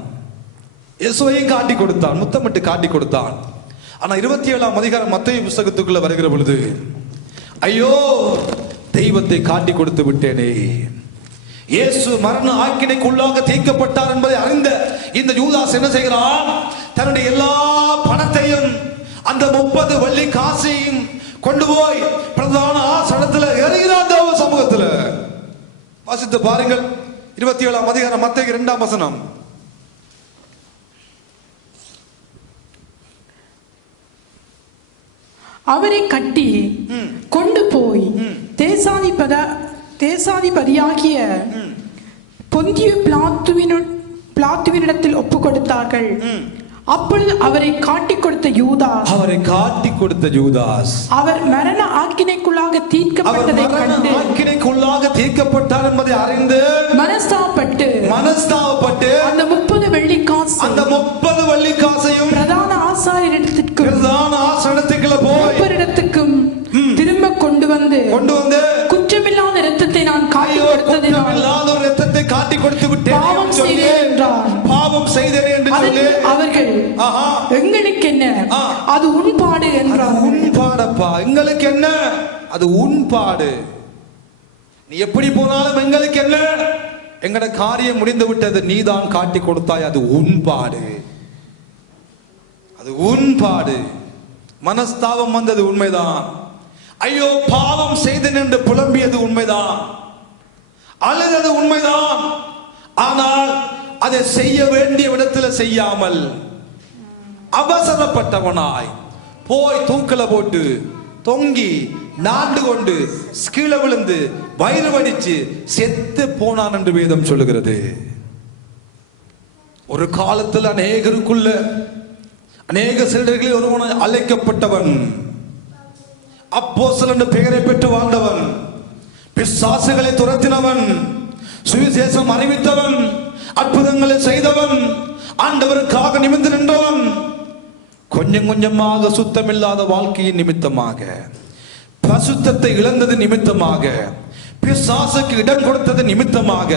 இயேசுவையும் காட்டி கொடுத்தான், முத்தமிட்டு காட்டி கொடுத்தான். ஆனா 27ஆம் அதிகாரம் மத்தேயு புத்தகத்துக்குள்ள வருகிற பொழுது, ஐயோ தெய்வத்தை காட்டி கொடுத்து விட்டேனே. இயேசு மரண ஆக்கினைக்குள்ளாக தீர்க்கப்பட்டார் என்பதை அறிந்த இந்த யூதாஸ் என்ன செய்கிறான்? தன்னுடைய எல்லா பணத்தையும் அந்த 30 வெள்ளி காசையும் கொண்டு போய் பிரதான ஆசனத்தில் எறிகிறான் தேவ சமூகத்தில். வாசித்து பாருங்கள் 27ஆம் அதிகாரம் மத்தேயு 2ஆம் வசனம். அவரை கட்டி கொண்டு போய் தேசாதிபதியாகிய பொந்தியு பிலாத்துவினிடத்தில் ஒப்பு கொடுத்தார்கள். அப்பொழுது அவரை காட்டி கொடுத்த யூதாஸ் அவர் மரண ஆக்கினைக்குள்ளாக தீர்க்கப்பட்டார் என்பதை அறிந்து மனஸ்தாபப்பட்டு அந்த 30 வெள்ளிக்காசையும் பிரதான ஆசாரியரிடத்திற்கும் ஒவ்வொருடத்துக்கும் திரும்ப கொண்டு வந்து குற்றமில்லாத இரத்தத்தை நான் காட்டி கொடுத்து விட்டேன், பாவம் செய்தேன் என்று சொல்லி அவர்கள் எங்களுக்கு என்ன, அது உன்பாடு என்றார். உன்பாடப்பா, எங்களுக்கு என்ன, அது உன்பாடு. நீ எப்படி போனாலும் எங்களுக்கு என்ன, எங்கட காரியம் முடிந்து விட்டது, நீதான் காட்டி கொடுத்தாய், அது உன்பாடு, அது உன்பாடு. மனஸ்தாபம் வந்தது உண்மைதான். ஐயோ பாவம் செய்தேன் என்று புலம்பியது உண்மைதான், அழுதது உண்மைதான். ஆனால் அதை செய்ய வேண்டிய இடத்துல செய்யாமல் அவசரப்பட்டவனாய் போய் தூக்கல போட்டு தொங்கி நாண்டு கொண்டு கீழே விழுந்து வயிறு வடிச்சு செத்து போனான் என்று வேதம் சொல்லுகிறது. ஒரு காலத்தில் அநேகருக்குள்ள அநேக சீடர்களில் ஒருவன் அழைக்கப்பட்டவன், அப்போஸ்தலன் என்ற பெயரை பெற்று வாழ்ந்தவன், பிசாசுகளை துரத்தினவன், சுவிசேஷம் அறிவித்தவன், அற்புதங்களை செய்தவன், ஆண்டவருக்காக நிமிர்ந்து நின்றவன், கொஞ்சம் கொஞ்சமாக சுத்தமில்லாத வாழ்க்கையின் நிமித்தமாக, பசுத்தத்தை இழந்தது நிமித்தமாக, பிசாசுக்கு இடம் கொடுத்தது நிமித்தமாக,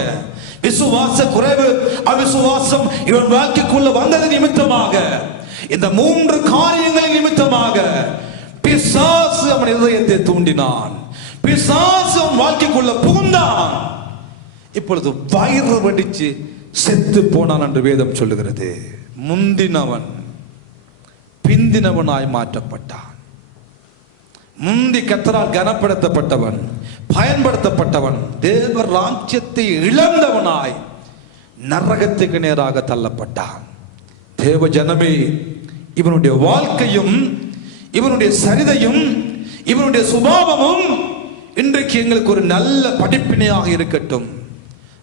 விசுவாச குறைவு அவிசுவாசம் இவன் வாழ்க்கைக்குள்ள வந்தது நிமித்தமாக, இந்த 3 காரியங்களின் நிமித்தமாக பிசாசு அவன் இதயத்தை தூண்டினான், பிசாசு அவன் வாழ்க்கைக்குள்ள புகுந்தான். இப்பொழுது வயிறு வடிச்சு செத்து போனான் என்று வேதம் சொல்லுகிறது. முந்தினவன் பிந்தினவனாய் மாற்றப்பட்டான். முந்தி கர்த்தரால் கனப்படுத்தப்பட்டவன், பயன்படுத்தப்பட்டவன், தேவ ராஜ்யத்தை இழந்தவனாய் நரகத்துக்கு நேராக தள்ளப்பட்டான். தேவ ஜனமே, இவனுடைய வாழ்க்கையும் இவனுடைய சரிதையும் இவனுடைய சுபாவமும் இன்றைக்கு எங்களுக்கு ஒரு நல்ல படிப்பினையாக இருக்கட்டும்.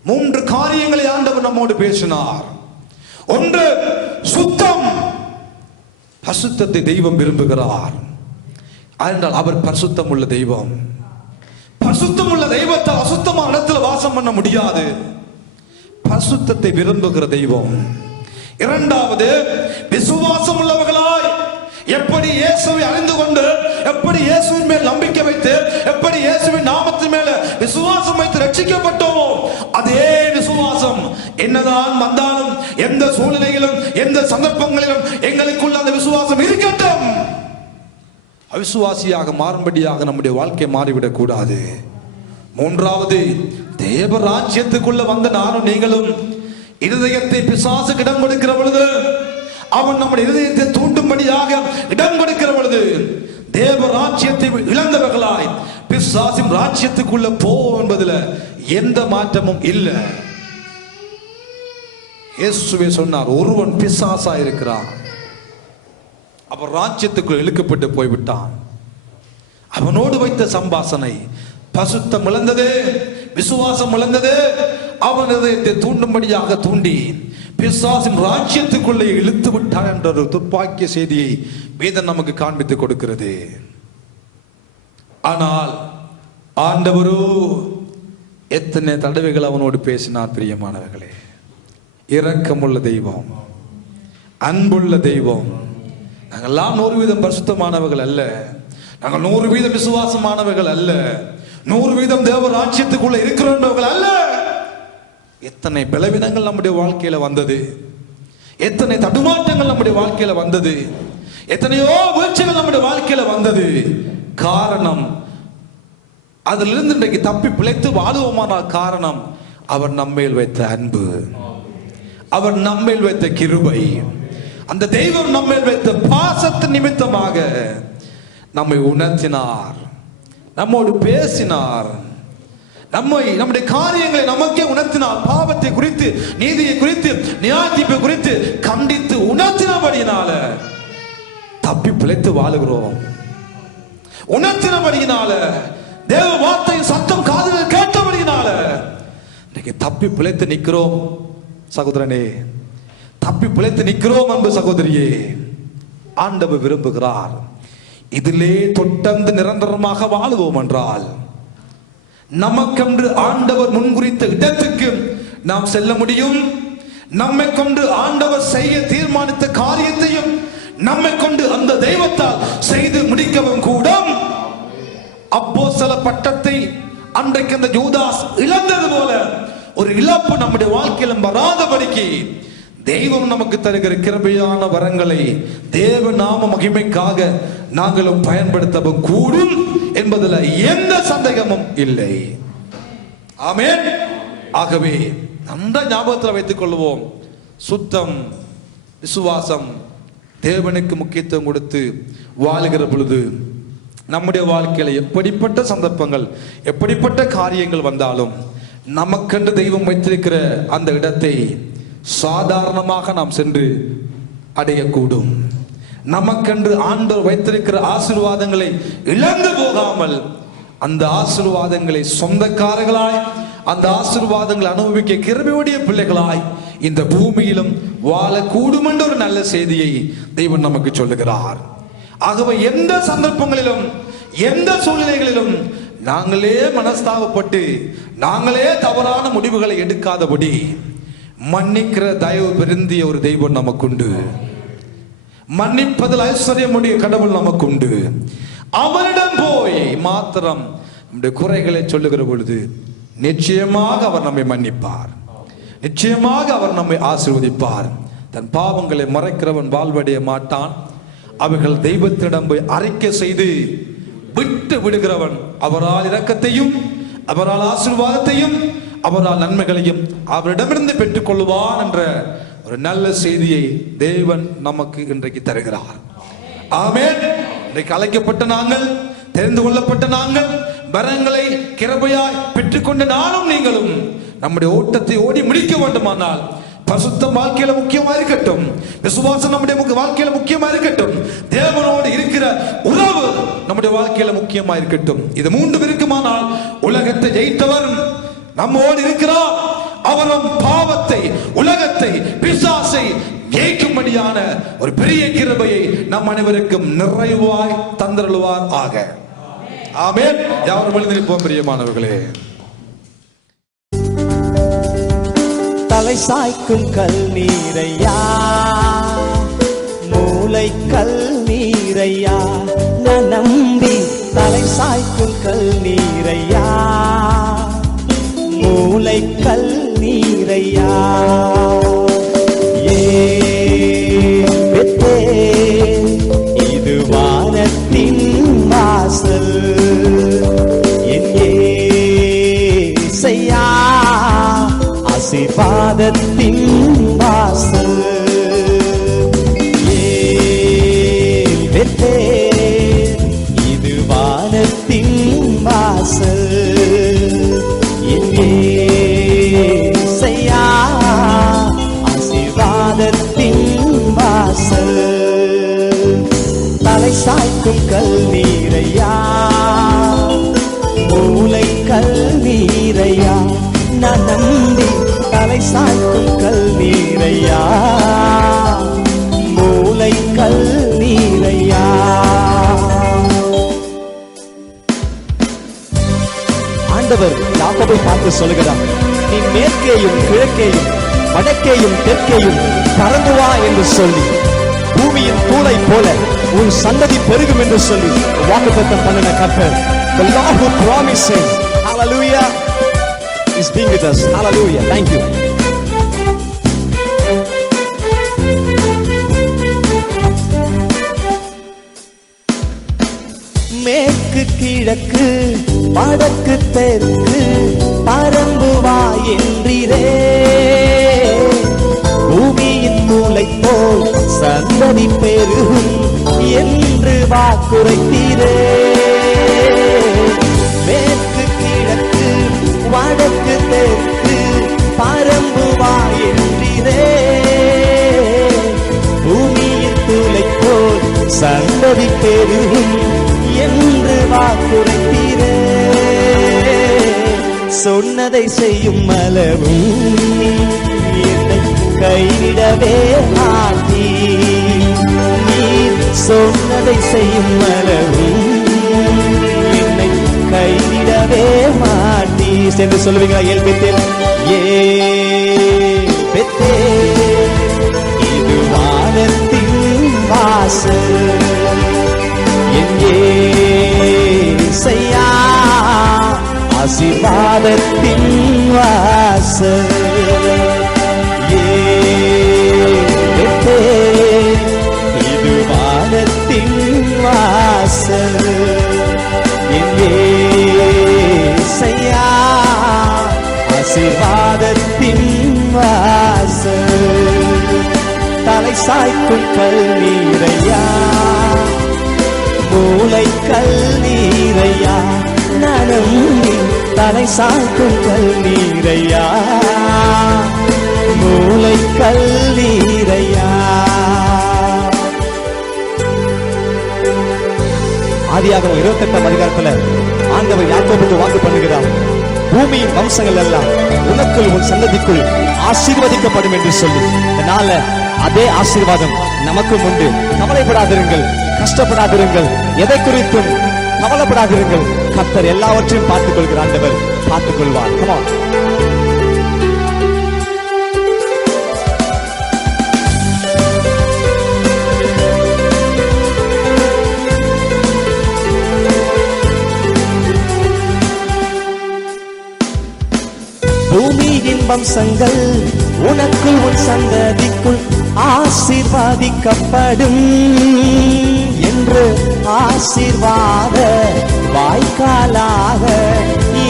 3 காரியங்களை ஆண்டவர் நம்மோடு பேசினார். ஒன்று, சுத்தம். பரிசுத்தத்தை தெய்வம் விரும்புகிறார். ஆனால் அவர் பரிசுத்தம் உள்ள தெய்வம். பரிசுத்தம் உள்ள தெய்வத்தை அசுத்தமான இடத்துல வாசம் பண்ண முடியாது. பரிசுத்தத்தை விரும்புகிற தெய்வம். இரண்டாவது, விசுவாசம் உள்ளவர்களாய் எப்படி இயேசுவை அறிந்து கொண்டு, எப்படி இயேசுவின் மேல் நம்பிக்கை வைத்து, எப்படி இயேசுவின் நாமத்தின் மேல விசுவாசம் வைத்து ரட்சிக்கப்பட்டோமோ அதே விசுவாசம் என்னதான் வந்தாலும், எந்த சூழ்நிலையிலும், எந்த சந்தர்ப்பங்களிலும் எங்களுக்குள்ள அந்த விசுவாசம் இருக்கட்டும். அவிசுவாசியாக மாறும்படியாக நம்முடைய வாழ்க்கை மாறிவிடக் கூடாது. மூன்றாவது, தேவ ராஜ்யத்துக்குள்ள வந்த நானும் நீங்களும் இருதயத்தை பிசாசுக்கு இடம் கொடுக்கிற பொழுது, அவன் நம்முடைய இருதயத்தை தூண்டும்படியாக இடம் கொடுக்கிற பொழுது, தேவ ராஜ்யத்தை இழந்தவர்களாய் பிசாசின் ராஜ்யத்துக்குள்ள போ என்பதில் எந்த மாற்றமும் இல்லை. இயேசுவே சொன்னார், ஒருவன் பிசாசா இருக்கிறான், அவர் ராஜ்யத்துக்குள் இழுக்கப்பட்டு போய்விட்டான். அவனோடு வைத்த சம்பாசனை பசுத்தம் இழந்தது, விசுவாசம் இழந்தது. அவன் இதயத்தை தூண்டும்படியாக தூண்டி பிசாசின் ராஜ்யத்துக்குள்ளே இழுத்து விட்டான் என்ற ஒரு துப்பாக்கிய செய்தியை வேதம் நமக்கு காண்பித்து கொடுக்கிறது. ஆனால் ஆண்டவரோ எத்தனை தடவைகள் அவனோடு பேசினார். பிரியமானவர்களே, இரக்கமுள்ள தெய்வம், அன்புள்ள தெய்வம். நாங்கள்லாம் 100% பரிசுத்தமானவர்கள் அல்ல, நாங்கள் 100% விசுவாசமானவர்கள் அல்ல, 100% தேவ ராஜ்யத்துக்குள்ள இருக்கிறவர்கள் அல்ல. எத்தனை பலவீனங்கள் நம்முடைய வாழ்க்கையில வந்தது, எத்தனை தடுமாற்றங்கள் நம்முடைய வாழ்க்கையில வந்தது, எத்தனையோ வீழ்ச்சிகள் நம்முடைய வாழ்க்கையில வந்தது. காரணம், அதிலிருந்து இன்றைக்கு தப்பி பிழைத்து வாழுவோமானால் காரணம் அவர் நம்மேல் வைத்த அன்பு, அவர் நம்மேல் வைத்த கிருபை, அந்த தெய்வம் நம்மேல் வைத்த பாசத்தின் நிமித்தமாக நம்மை உணர்த்தினார், நம்மோடு பேசினார், நம்முடைய காரியங்களை நமக்கே உணர்த்தினார். பாவத்தை குறித்து, நீதியை குறித்து, நியாயத்தீர்ப்பை குறித்து கண்டித்து உணர்த்தினபடியினால தப்பி பிழைத்து வாழுகிறோம். உணர்த்தினபடியினால, தேவ வார்த்தையின் சத்தம் காதுகளில் கேட்டபடியினால இன்னைக்கு தப்பி பிழைத்து நிற்கிறோம். சகோதரனே, தப்பி பிழைத்து நிற்கிறோம். அன்பு சகோதரியே, ஆண்டவர் விரும்புகிறார் இதிலே தொடர்ந்து நிரந்தரமாக வாழுவோம் என்றால் நமக்கென்று ஆண்டவர் முன்குறித்த இடத்துக்கு நாம் செல்ல முடியும். நம்மை கொண்டு ஆண்டவர் செய்ய தீர்மானித்த காரியத்தையும் நம்மை கொண்டு அந்த தெய்வத்தால் செய்து முடிக்கவும் கூடும். அப்போஸ்தல பட்டத்தை அன்றைக்கு அந்த யூதாஸ் இழந்தது போல ஒரு இழப்பு நம்முடைய வாழ்க்கையில வராதபடிக்கு தெய்வம் நமக்கு தருகிற கிருபையான வரங்களை தேவ நாம மகிமைக்காக நாங்களும் பயன்படுத்தவும் கூடும் என்பதில் எந்த சந்தேகமும் இல்லை. ஆமென். ஆகவே அந்த ஞாபகத்தில் வைத்துக் கொள்வோம், சுத்தம், விசுவாசம், தேவனுக்கு முக்கியத்துவம் கொடுத்து வாழுகிற பொழுது நம்முடைய வாழ்க்கையில எப்படிப்பட்ட சந்தர்ப்பங்கள், எப்படிப்பட்ட காரியங்கள் வந்தாலும் நமக்கென்று தெய்வம் வைத்திருக்கிற அந்த இடத்தை சாதாரணமாக நாம் சென்று அடையக்கூடும். நமக்கென்று ஆண்டவர் வைத்திருக்கிற ஆசீர்வாதங்களை இழந்து போகாமல் அந்த ஆசீர்வாதங்களை சொந்தக்காரர்களாய், அந்த ஆசீர்வாதங்களை அனுபவிக்க கிருபையுடைய பிள்ளைகளாய் இந்த பூமியிலும் வாழக்கூடும் என்ற ஒரு நல்ல செய்தியை தெய்வம் நமக்கு சொல்லுகிறார். ஆகவே எந்த சந்தர்ப்பங்களிலும், எந்த சூழ்நிலைகளிலும் நாங்களே மனஸ்தாபப்பட்டு நாங்களே தவறான முடிவுகளை எடுக்காதபடி மன்னிக்கிற தயவு பெருந்திய ஒரு தெய்வம் நமக்குண்டு. மன்னிப்பதில் ஐஸ்வர்யமுடைய கடவுள் நமக்குண்டு. அவரிடம் போய் மாத்திரம் நம்முடைய குறைகளை சொல்லுகிற பொழுது நிச்சயமாக அவர் நம்மை மன்னிப்பார், நிச்சயமாக அவர் நம்மை ஆசீர்வதிப்பார். தன் பாவங்களை மறைக்கிறவன் வாழ்வடைய மாட்டான். அவர்கள் தெய்வத்திடம் போய் அறிக்கை செய்து விட்டு விடுகிறவன் அவரால் இரக்கத்தையும், அவரால் ஆசீர்வாதத்தையும், அவரால் நன்மைகளையும் அவரிடமிருந்து பெற்றுக் கொள்வான் என்ற ஒரு நல்ல செய்தியை தேவன் நமக்கு இன்றைக்கு தருகிறார். ஆமென். இன்றைக்கு அழைக்கப்பட்ட நாங்கள், தெரிந்து கொள்ளப்பட்ட நாங்கள், வரங்களை கிருபையாய் பெற்றுக்கொண்ட நானும் நீங்களும் நம்முடைய ஓட்டத்தை ஓடி முடிக்க வேண்டுமானால் பரிசுத்தம் வாழ்க்கையில முக்கியமா இருக்கட்டும், விசுவாசம் நம்முடைய வாழ்க்கையில முக்கியமா இருக்கட்டும், தேவனோடு இருக்கிற உறவு நம்முடைய வாழ்க்கையில முக்கியமா இருக்கட்டும். இது மூன்றும் இருக்குமானால் உலகத்தை ஜெயித்தவர் நம்மோடு இருக்கிறார். அவரும் பாவத்தை, உலகத்தை, பிசாசை ஜெயிக்கும்படியான ஒரு பெரிய கிருபையை நம் அனைவருக்கும் நிறைவாய் தந்தருள்வார் ஆக. ஆமென். யாரும் எழுந்திருப்போம் பிரியமானவர்களே. தலை சாய்க்கும் கல் நீரையா, மூளை கல் நீரையா, நான் நம்பி தலை சாய்க்கும் கல் நீரையா, மூளை கல் நீரையா. இது வானத்தின் வாசல், என் ஏசையா ஆசீர்வாதத்தின் வாசல். இது வானத்தின் வாசல், என் ஏசையா ஆசீர்வாதத்தின் வாசல். தலை சாய்க்கும் கல் நீரையா, மூளை கல் நீரையா, நான் நம்பி தலை சாய்க்கும் கல் நீரையா, மூளை கல் நீரையா. ஆண்டவர் யாக்கோபை பார்த்து சொல்லுகிறார், நீ மேற்கேயும் கிழக்கேயும் வடக்கேயும் தெற்கேயும் பறந்து வா என்று சொல்லி, பூமியின் தூளை போல உன் சந்ததி பெருகும் என்று சொல்லி வாக்குத்தத்தம் பண்ணின கர்த்தர். The Lord who promised, hallelujah, is being with us. Hallelujah. Thank you. மேற்கு கிழக்கு வடக்கு தெற்கு பரம்புவா என்றிரே, பூமியின் மூளை போல் சந்ததி பெருகும் என்று வாக்குரைத்தீரே. மேற்கு கிழக்கு வடக்கு தெற்கு பரம்புவா என்றிரே, பூமியின் மூளை போல் சந்ததி பெருகும் என்று வாக்குரைத்தீரே. சொன்னதை செய்யும் அளவும் என்னை கைவிடவே மாட்டீ. நீர் சொன்னதை செய்யும் அளவும் என்னை கைவிடவே மாட்டீ என்று சொல்லுவீங்களா? ஏல்பெத்தேல் ஏல்பெத்தேல் இது வானத்தின் வாசல், எங்கேசையா ஆசீர்வாதத்தின் வாசல். இது வானத்தின் வாசல், எங்கேசையா ஆசீர்வாதத்தின் வாசல். தலை சாய்க்கும் கல்நீரையா, மூளை கல்நீரையா, நனம் தலை சாய்க்கும் கல்நீரையா, மூளை கல்நீரையா. ஆதியாகமம் 28ஆம் அதிகாரத்துல ஆண்டவர் யாக்கோபுக்கு வாக்கு பண்ணுகிறார், பூமியின் வம்சங்கள் எல்லாம் உனக்குள் உன் சந்ததிக்குள் ஆசீர்வதிக்கப்படும் என்று சொல்லி. அதனால அதே ஆசீர்வாதம் நமக்கும் உண்டு. கவலைப்படாதிருங்கள், கஷ்டப்படாதிருங்கள், எதை குறித்தும் கவலைப்படாதிருங்கள். கர்த்தர் எல்லாவற்றையும் பார்த்துக் கொள்கிறார். ஆண்டவர் பார்த்துக் கொள்வார். Come on. பூமியின் வம்சங்கள் உனக்குள் உன் சந்ததிக்குள் ஆசீர்வாதிக்கப்படும் என்று ஆசீர்வாத வாய்க்காலாக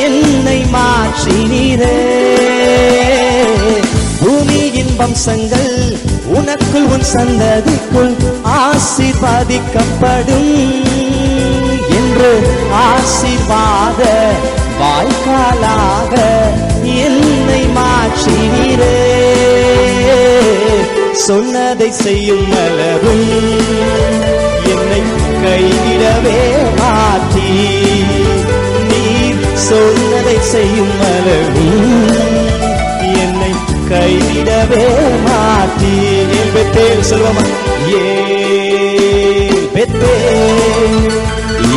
என்னை மாற்றினீரே. பூமியின் வம்சங்கள் உனக்குள் உன் சந்ததிக்குள் ஆசீர்வாதிக்கப்படும் என்று ஆசீர்வாத வாய்க்காலாக என்னை மாற்றினீரே. சொன்னதை செய்யும் அளவும் என்னை கைவிடவே மாட்டீ. நீர் சொன்னதை செய்யும் அளவும் என்னை கைவிடவே மாட்டீ. ஏல்பெத்தேல் சொல்லுவோமா? ஏல்பெத்தேல்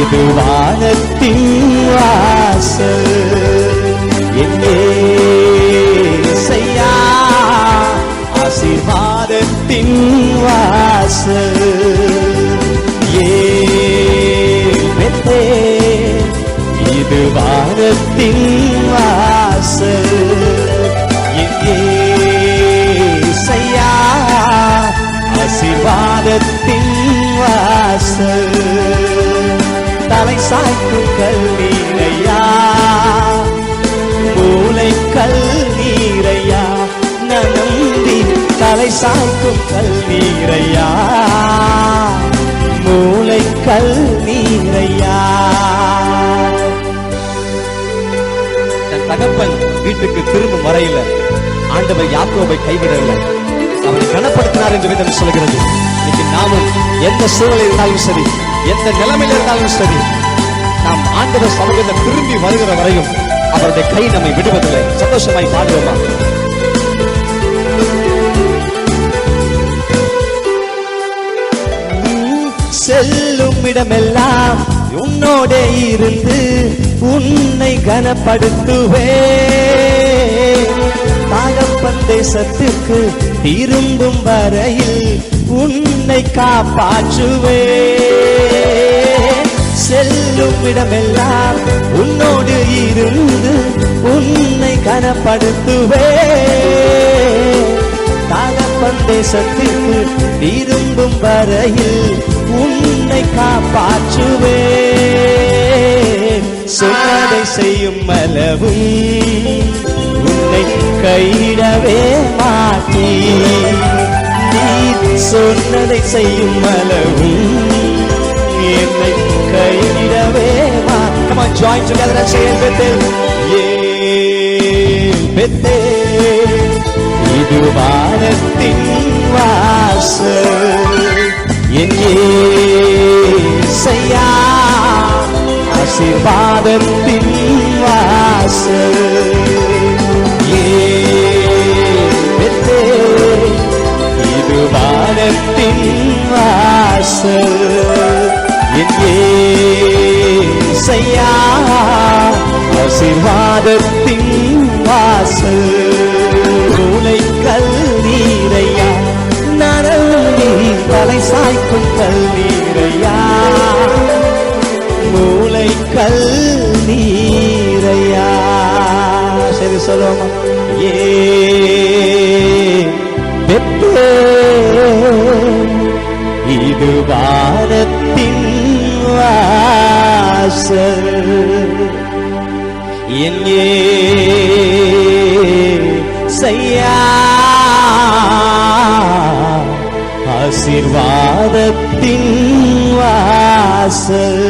இது வானத்தின் வாசல், எங்கேசையா ஆசீர்வாதத்தின் வாசல். ஏல்பெத்தேல் இது வானத்தின் வாசல், எங்கேசையா ஆசீர்வாதத்தின் வாசல். தலை சாய்க்கும் கல்நீரையா, மூளை கல்நீரையா, நம்பி தலை சாய்க்கும் கல்நீரையா, மூளை கல்நீரையா. தன் தகப்பன் வீட்டுக்கு திரும்பும் வரையில ஆண்டவர் யாக்கோபை கைவிடவில்லை, அவனை கனப்படுத்தினார் என்று வேதம் சொல்கிறது. இன்னைக்கு நாமும் எந்த சூழலில் இருந்தாலும் சரி, எந்த நிலைமையில் இருந்தாலும் சரி, நாம் ஆண்டவர் சமூகத்தில் திரும்பி வருகிற வரையும் அவருடைய கை நம்மை விடுவதில்லை. சந்தோஷமாய் பாடுவோமா? செல்லும் இடமெல்லாம் உன்னோட இருந்து உன்னை கனப்படுத்துவே. தகப்பன் தேசத்துக்கு திரும்பும் வரையில் உன்னை காப்பாற்றுவே. செல்லும் இடமெல்லாம் உன்னோடு இருந்து உன்னை கனப்படுத்துவே. தகப்பன் தேசத்திற்கு திரும்பும் வரையில் உன்னை காப்பாற்றுவே. சொன்னதை செய்யும் அளவும் உன்னை கையிடவே மாட்டீ. நீ சொன்னதை செய்யும் அளவும் என்னை கையிடவே மாட்டீ. Come on, join together and say it with it. Bethel, இது வானத்தின் வாசல். என் இயேசையா ஆசீர்வாதத்தின் வாசல். Bethel, இது வானத்தின் வாசல். என் இயேசையா ஆசீர்வாதத்தின் வாசல். மூளைக்கல் நீரையா நரம்பி தலை சாய்க்கும் கல்லீரையா. மூளைக்கல் நீரையா. சரி சொல்லுவோமா? இது வானத்தின் வாசல். என் இயேசையா ஆசீர்வாதத்தின் வாசல்.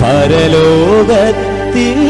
பரலோகத்தின்